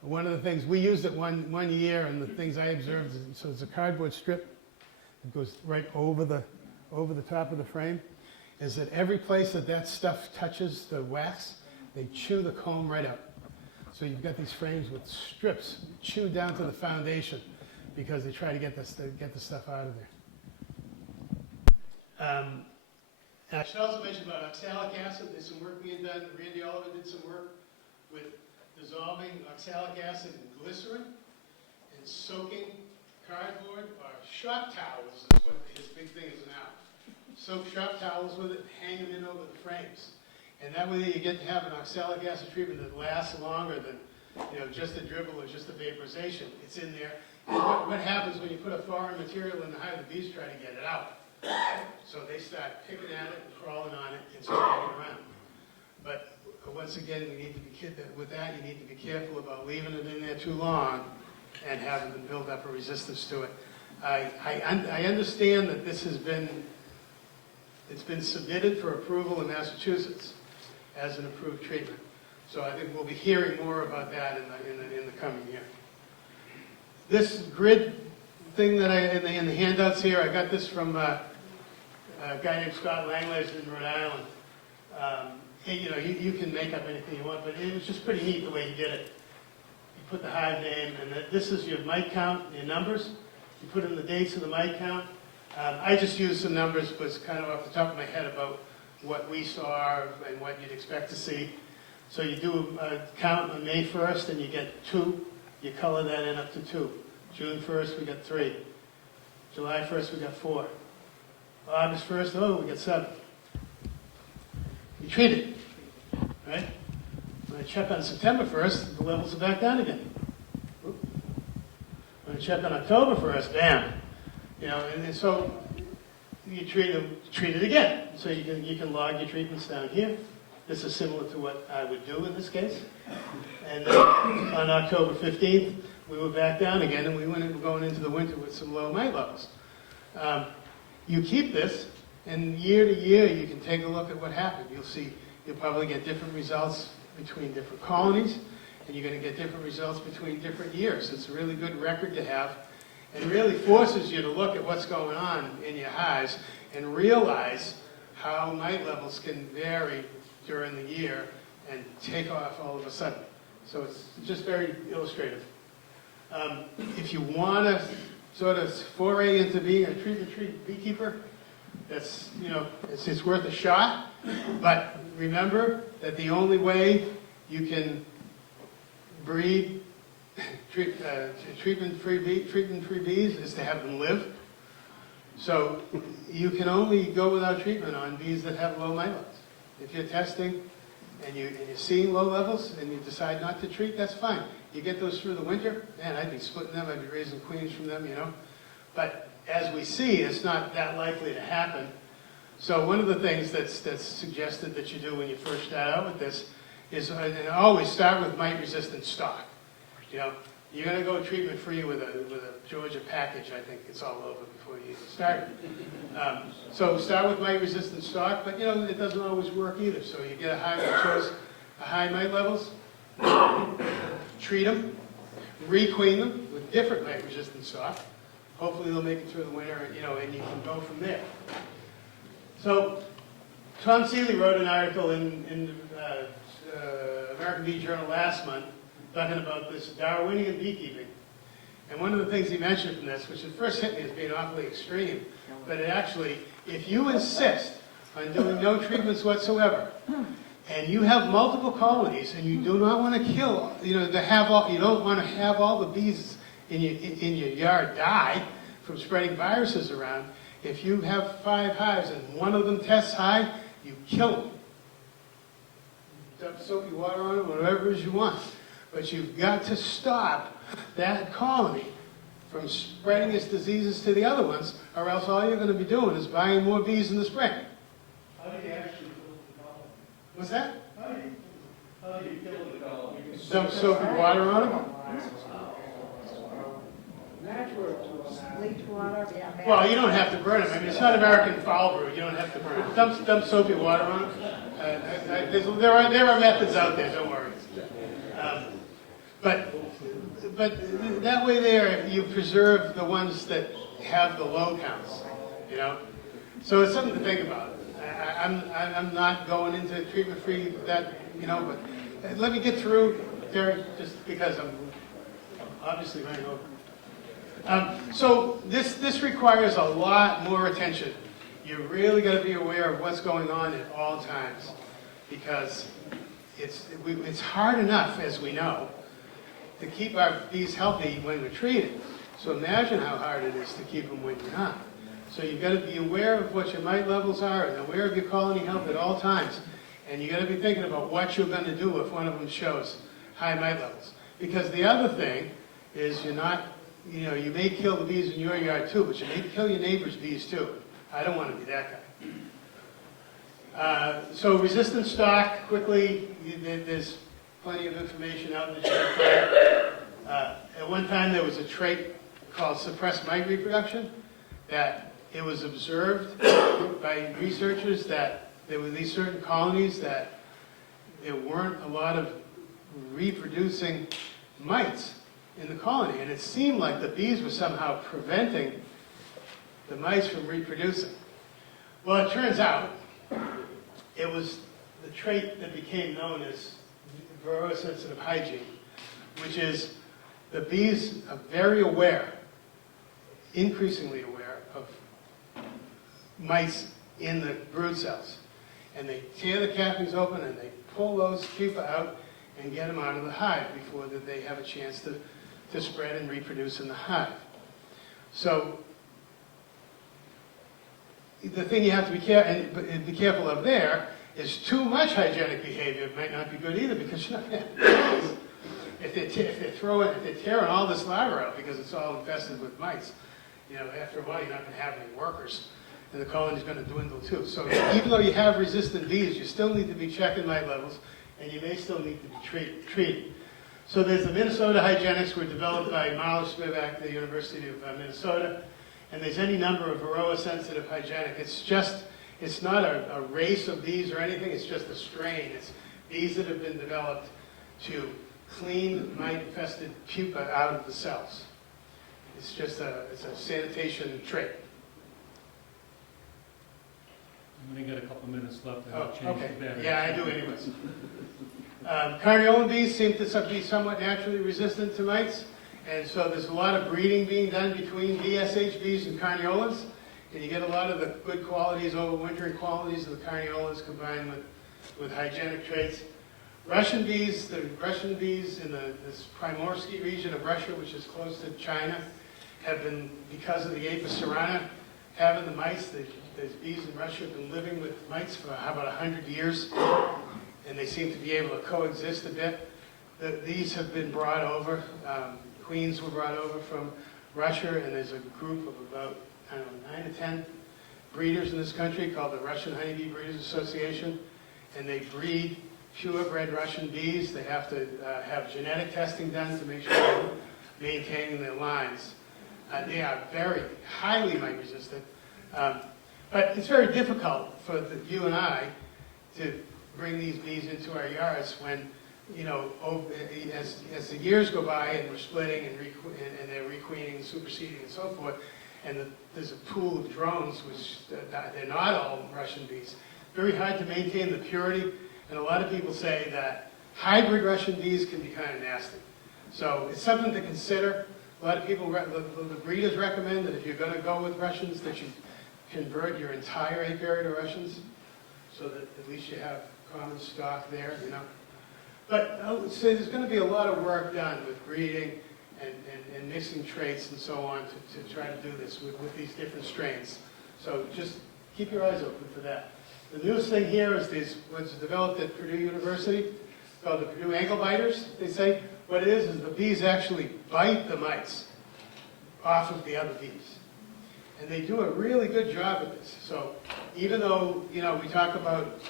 One of the things, we used it one year, and the things I observed, so it's a cardboard strip that goes right over the top of the frame, is that every place that stuff touches the wax, they chew the comb right out. So you've got these frames with strips chewed down to the foundation because they try to get the stuff out of there. I should also mention about oxalic acid. There's some work being done. Randy Oliver did some work with dissolving oxalic acid in glycerin and soaking cardboard or shop towels is what his big thing is now. Soak shop towels with it, hang them in over the frames. And that way you get to have an oxalic acid treatment that lasts longer than, you know, just a dribble or just a vaporization. It's in there. And what happens when you put a foreign material in the hive, the bees try to get it out. So they start picking at it and crawling on it and spreading around. But once again, we need to be with that. You need to be careful about leaving it in there too long and having them build up a resistance to it. I understand that this has been submitted for approval in Massachusetts as an approved treatment. So I think we'll be hearing more about that in the coming year. This grid thing that in the handouts here, I got this from a guy named Scott Langley in Rhode Island. You can make up anything you want, but it was just pretty neat the way he did it. You put the hive name, and this is your mite count, your numbers. You put in the dates of the mite count. I just used some numbers, was kind of off the top of my head about what we saw and what you'd expect to see. So you do a count on May 1st, and you get 2. You color that in up to 2. June 1st, we got 3. July 1st, we got 4. August 1st, we got 7. You treat it, right? When I check on September 1st, the levels are back down again. When I check on October 1st, bam. And so you treat it again. So you can log your treatments down here. This is similar to what I would do in this case. And on October 15th, we were back down again, and we were going into the winter with some low mite levels. You keep this, and year to year, you can take a look at what happened. You'll probably get different results between different colonies, and you're going to get different results between different years. It's a really good record to have, and really forces you to look at what's going on in your hives and realize how mite levels can vary during the year and take off all of a sudden. So it's just very illustrative. If you want to sort of foray into being a treat-and-treat beekeeper, that's, it's worth a shot. But remember that the only way you can breed treatment-free bees is to have them live. So you can only go without treatment on bees that have low mite levels. If you're testing and you're seeing low levels and you decide not to treat, that's fine. You get those through the winter, man, I'd be splitting them, I'd be raising queens from them, But as we see, it's not that likely to happen. So one of the things that's suggested that you do when you first start out with this is always start with mite-resistant stock. You're going to go treatment-free with a Georgia package. I think it's all over before you even start. So start with mite-resistant stock, but it doesn't always work either. So you get a hive that shows high mite levels, treat them, requeen them with different mite-resistant stock. Hopefully they'll make it through the winter, and you can go from there. So Tom Seeley wrote an article in American Bee Journal last month talking about this Darwinian beekeeping. And one of the things he mentioned from this, which at first hit me as being awfully extreme, but it actually, if you insist on doing no treatments whatsoever, and you have multiple colonies, and you do not want to kill, you don't want to have all the bees in your yard die from spreading viruses around. If you have 5 hives and one of them tests high, you kill them. Dump soapy water on them, whatever it is you want. But you've got to stop that colony from spreading its diseases to the other ones, or else all you're going to be doing is buying more bees in the spring. How do you actually kill the colony? What's that? How do you kill the colony? Dump soapy water on them? Bleach water, Well, you don't have to burn them. I mean, it's not American foul brew. You don't have to burn them. Dump soapy water on them. There are methods out there. Don't worry. But that way there, you preserve the ones that have the low counts. So it's something to think about. I'm not going into treatment-free that but let me get through, Terry, just because I'm obviously running over. So this requires a lot more attention. You really got to be aware of what's going on at all times, because it's hard enough, as we know, to keep our bees healthy when we're treated. So imagine how hard it is to keep them when you're not. So you've got to be aware of what your mite levels are and aware of your colony health at all times. And you've got to be thinking about what you're going to do if one of them shows high mite levels. Because the other thing is you may kill the bees in your yard too, but you may kill your neighbor's bees too. I don't want to be that guy. So resistant stock, quickly, there's plenty of information out in the chat. At one time there was a trait called suppressed mite reproduction, that it was observed by researchers that there were these certain colonies that there weren't a lot of reproducing mites. in the colony, and it seemed like the bees were somehow preventing the mice from reproducing. Well, it turns out it was the trait that became known as Varroa sensitive hygiene, which is the bees are very aware, increasingly aware of mice in the brood cells. And they tear the cappings open and they pull those pupa out and get them out of the hive before that they have a chance to spread and reproduce in the hive. So the thing you have to be careful of there is too much hygienic behavior might not be good either, because you're not going to if they're tearing all this larva out because it's all infested with mice, after a while you're not going to have any workers, and the colony's going to dwindle too. So even though you have resistant bees, you still need to be checking mite levels, and you may still need to be treated. So there's the Minnesota hygienics were developed by Marla Spivak at the University of Minnesota, and there's any number of Varroa sensitive hygienic. It's not a race of bees or anything, it's just a strain. It's bees that have been developed to clean mite-infested pupa out of the cells. It's just it's a sanitation trait. I'm going to get a couple minutes left and Oh, I'll change okay. the battery. Yeah, I do anyways. Carniolan bees seem to be somewhat naturally resistant to mites, and so there's a lot of breeding being done between BSH bees and carniolans, and you get a lot of the good qualities, overwintering qualities of the carniolans combined with hygienic traits. Russian bees, the Russian bees in this Primorsky region of Russia, which is close to China, have been, because of the Apis cerana, having the mice, these bees in Russia have been living with mites for about 100 years, and they seem to be able to coexist a bit. These have been brought over, queens were brought over from Russia, and there's a group of about, 9 to 10 breeders in this country called the Russian Honeybee Breeders Association, and they breed purebred Russian bees. They have to have genetic testing done to make sure they're maintaining their lines. They are very highly mite resistant, but it's very difficult for you and I to bring these bees into our yards when, as the years go by and we're splitting and they're requeening and superseding and so forth, and there's a pool of drones, which they're not all Russian bees. Very hard to maintain the purity, and a lot of people say that hybrid Russian bees can be kind of nasty. So it's something to consider. A lot of people, the breeders recommend that if you're going to go with Russians, that you convert your entire apiary to Russians, so that at least you have common stock there, But I would say there's going to be a lot of work done with breeding and mixing traits and so on to try to do this with these different strains. So just keep your eyes open for that. The newest thing here is what's developed at Purdue University, called the Purdue ankle biters, they say. What it is the bees actually bite the mites off of the other bees. And they do a really good job at this. So even though, we talk about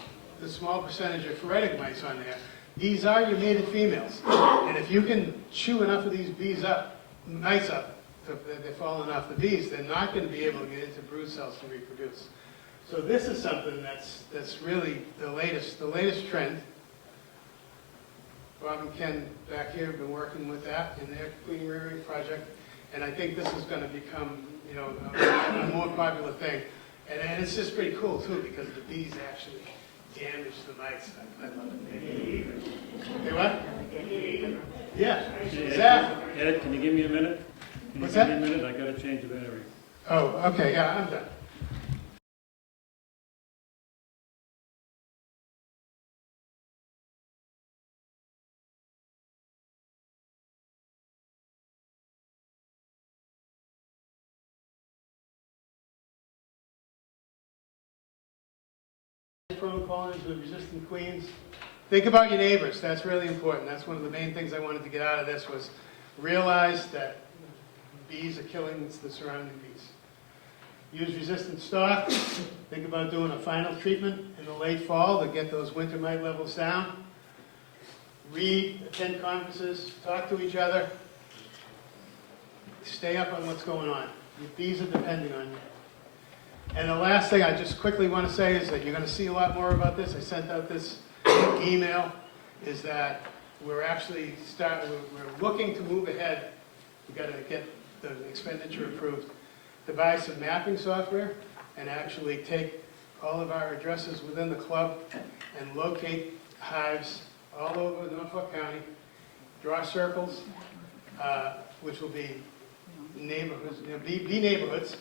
the small percentage of phoretic mites on there, these are your mated females. And if you can chew enough of these mites up, they're falling off the bees, they're not going to be able to get into brood cells to reproduce. So this is something that's really the latest trend. Bob and Ken back here have been working with that in their queen rearing project, and I think this is going to become, a more popular thing. And it's just pretty cool too, because the bees actually damage the mites. I love it. They what? Yeah, exactly. Ed, can you give me a minute? What's Give that? me a minute, I got to change the battery. Oh, okay, yeah, I'm done. Prone colonies with resistant queens. Think about your neighbors. That's really important. That's one of the main things I wanted to get out of this, was realize that bees are killing the surrounding bees. Use resistant stock. Think about doing a final treatment in the late fall to get those winter mite levels down. Read, attend conferences, talk to each other. Stay up on what's going on. Your bees are depending on you. And the last thing I just quickly want to say is that you're going to see a lot more about this. I sent out this email, is that we're actually we're looking to move ahead. We've got to get the expenditure approved, to buy some mapping software and actually take all of our addresses within the club and locate hives all over Norfolk County, draw circles, which will be neighborhoods, be neighborhoods.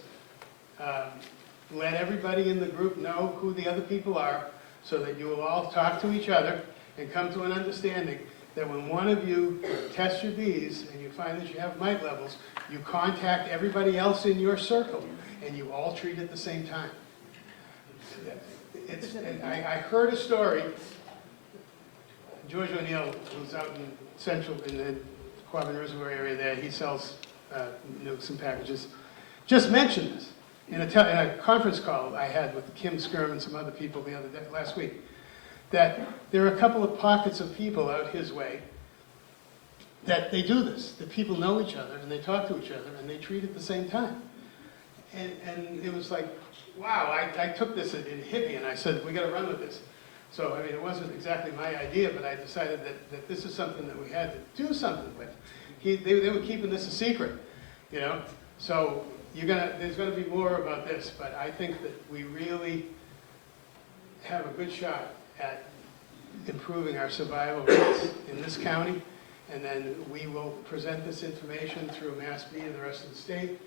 Let everybody in the group know who the other people are, so that you will all talk to each other and come to an understanding that when one of you tests your bees and you find that you have mite levels, you contact everybody else in your circle and you all treat at the same time. And I heard a story. George O'Neill, who's out in central, in the Quabbin Reservoir area there, he sells nukes and packages, just mentioned this in a conference call I had with Kim Skirm and some other people last week, that there are a couple of pockets of people out his way that they do this, that people know each other and they talk to each other and they treat at the same time. And it was like, wow, I took this, it hit me, and I said, we got to run with this. So, I mean, it wasn't exactly my idea, but I decided that this is something that we had to do something with. They were keeping this a secret, you know? So there's going to be more about this, but I think that we really have a good shot at improving our survival rates in this county, and then we will present this information through Mass Bee and the rest of the state.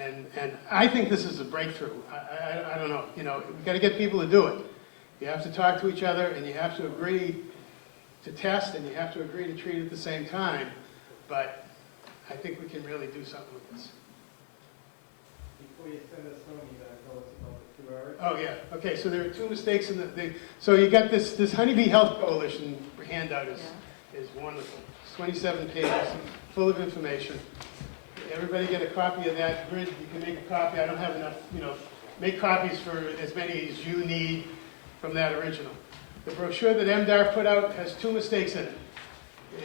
And I think this is a breakthrough. I don't know, you know, we've got to get people to do it. You have to talk to each other, and you have to agree to test, and you have to agree to treat at the same time, but I think we can really do something with this. Before you send us home, you gotta tell us about the 2 hours. Oh, yeah, okay, so there are two mistakes in so you got this Honeybee Health Coalition handout is wonderful. It's 27 pages, full of information. Everybody get a copy of that grid. You can make a copy. I don't have enough, you know, make copies for as many as you need from that original. The brochure that MDAR put out has 2 mistakes in it.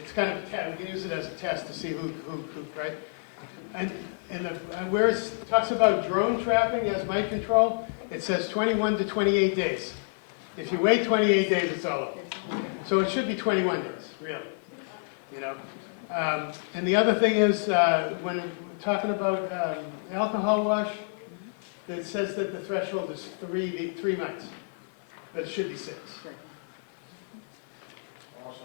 It's kind of a test. We can use it as a test to see who right? And where it talks about drone trapping as mite control, it says 21 to 28 days. If you wait 28 days, it's all over. So it should be 21 days, really. You know. And the other thing is, when we're talking about alcohol wash, it says that the threshold is 3 mites, but it should be 6. Also,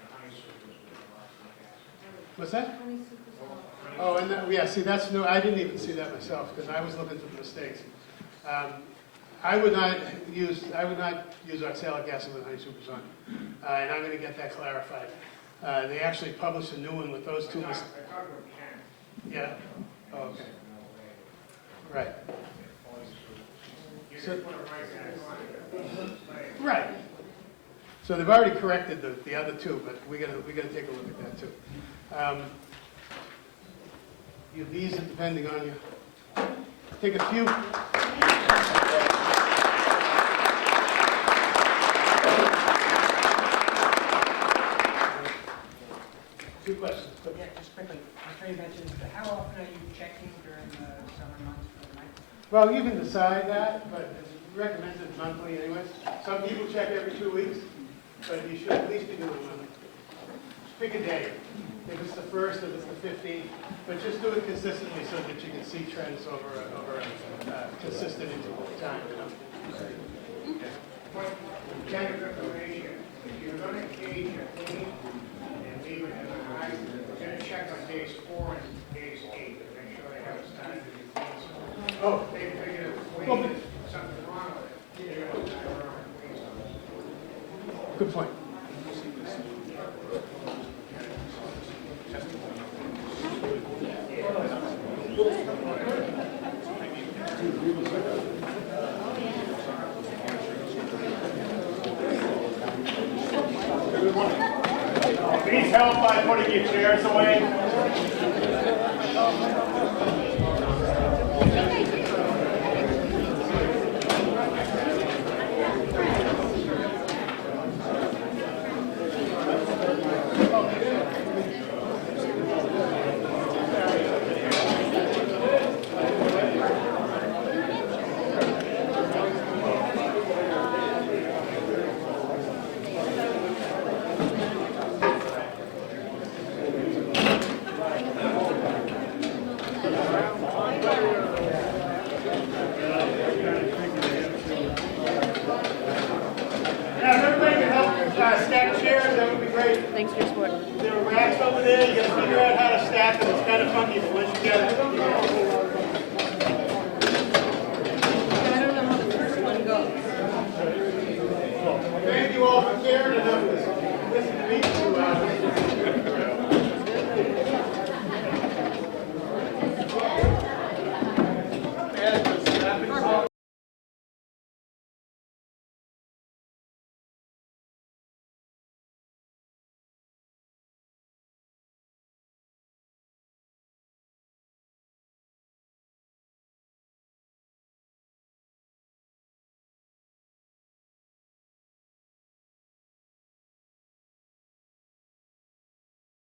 the honey super is a lot of acid. What's that? Oh, and yeah, see, that's new. I didn't even see that myself because I was looking for the mistakes. I would not use oxalic acid with honey supers on, and I'm going to get that clarified. They actually published a new one with those 2 mistakes. I talked with Ken. Yeah. Oh, okay. Right. You So- can put a price tag on it. Right. So they've already corrected the other 2, but we gotta take a look at that too. Your bees are depending on you. Take a few. Two questions. Yeah, just quickly, I'm sure you mentioned, but how often are you checking during the summer months for the mite? Well, you can decide that, but it's recommended monthly anyways. Some people check every 2 weeks, but you should at least be doing monthly. Pick a day. If it's the 1st, if it's the 15th, but just do it consistently so that you can see trends over a consistent interval of time. You know? Point of information, if you're gonna cage a queen and leave it in the hive, we're gonna check on days 4 and days 8 to make sure they haven't started to be queens. Oh, They figure the Well, queen, something wrong with it. They're gonna start growing queens on us. good point. Please help by putting your chairs away. Thanks for your support. There are racks over there, you gotta figure out how to stack them, it's kind of funky, but once you get it,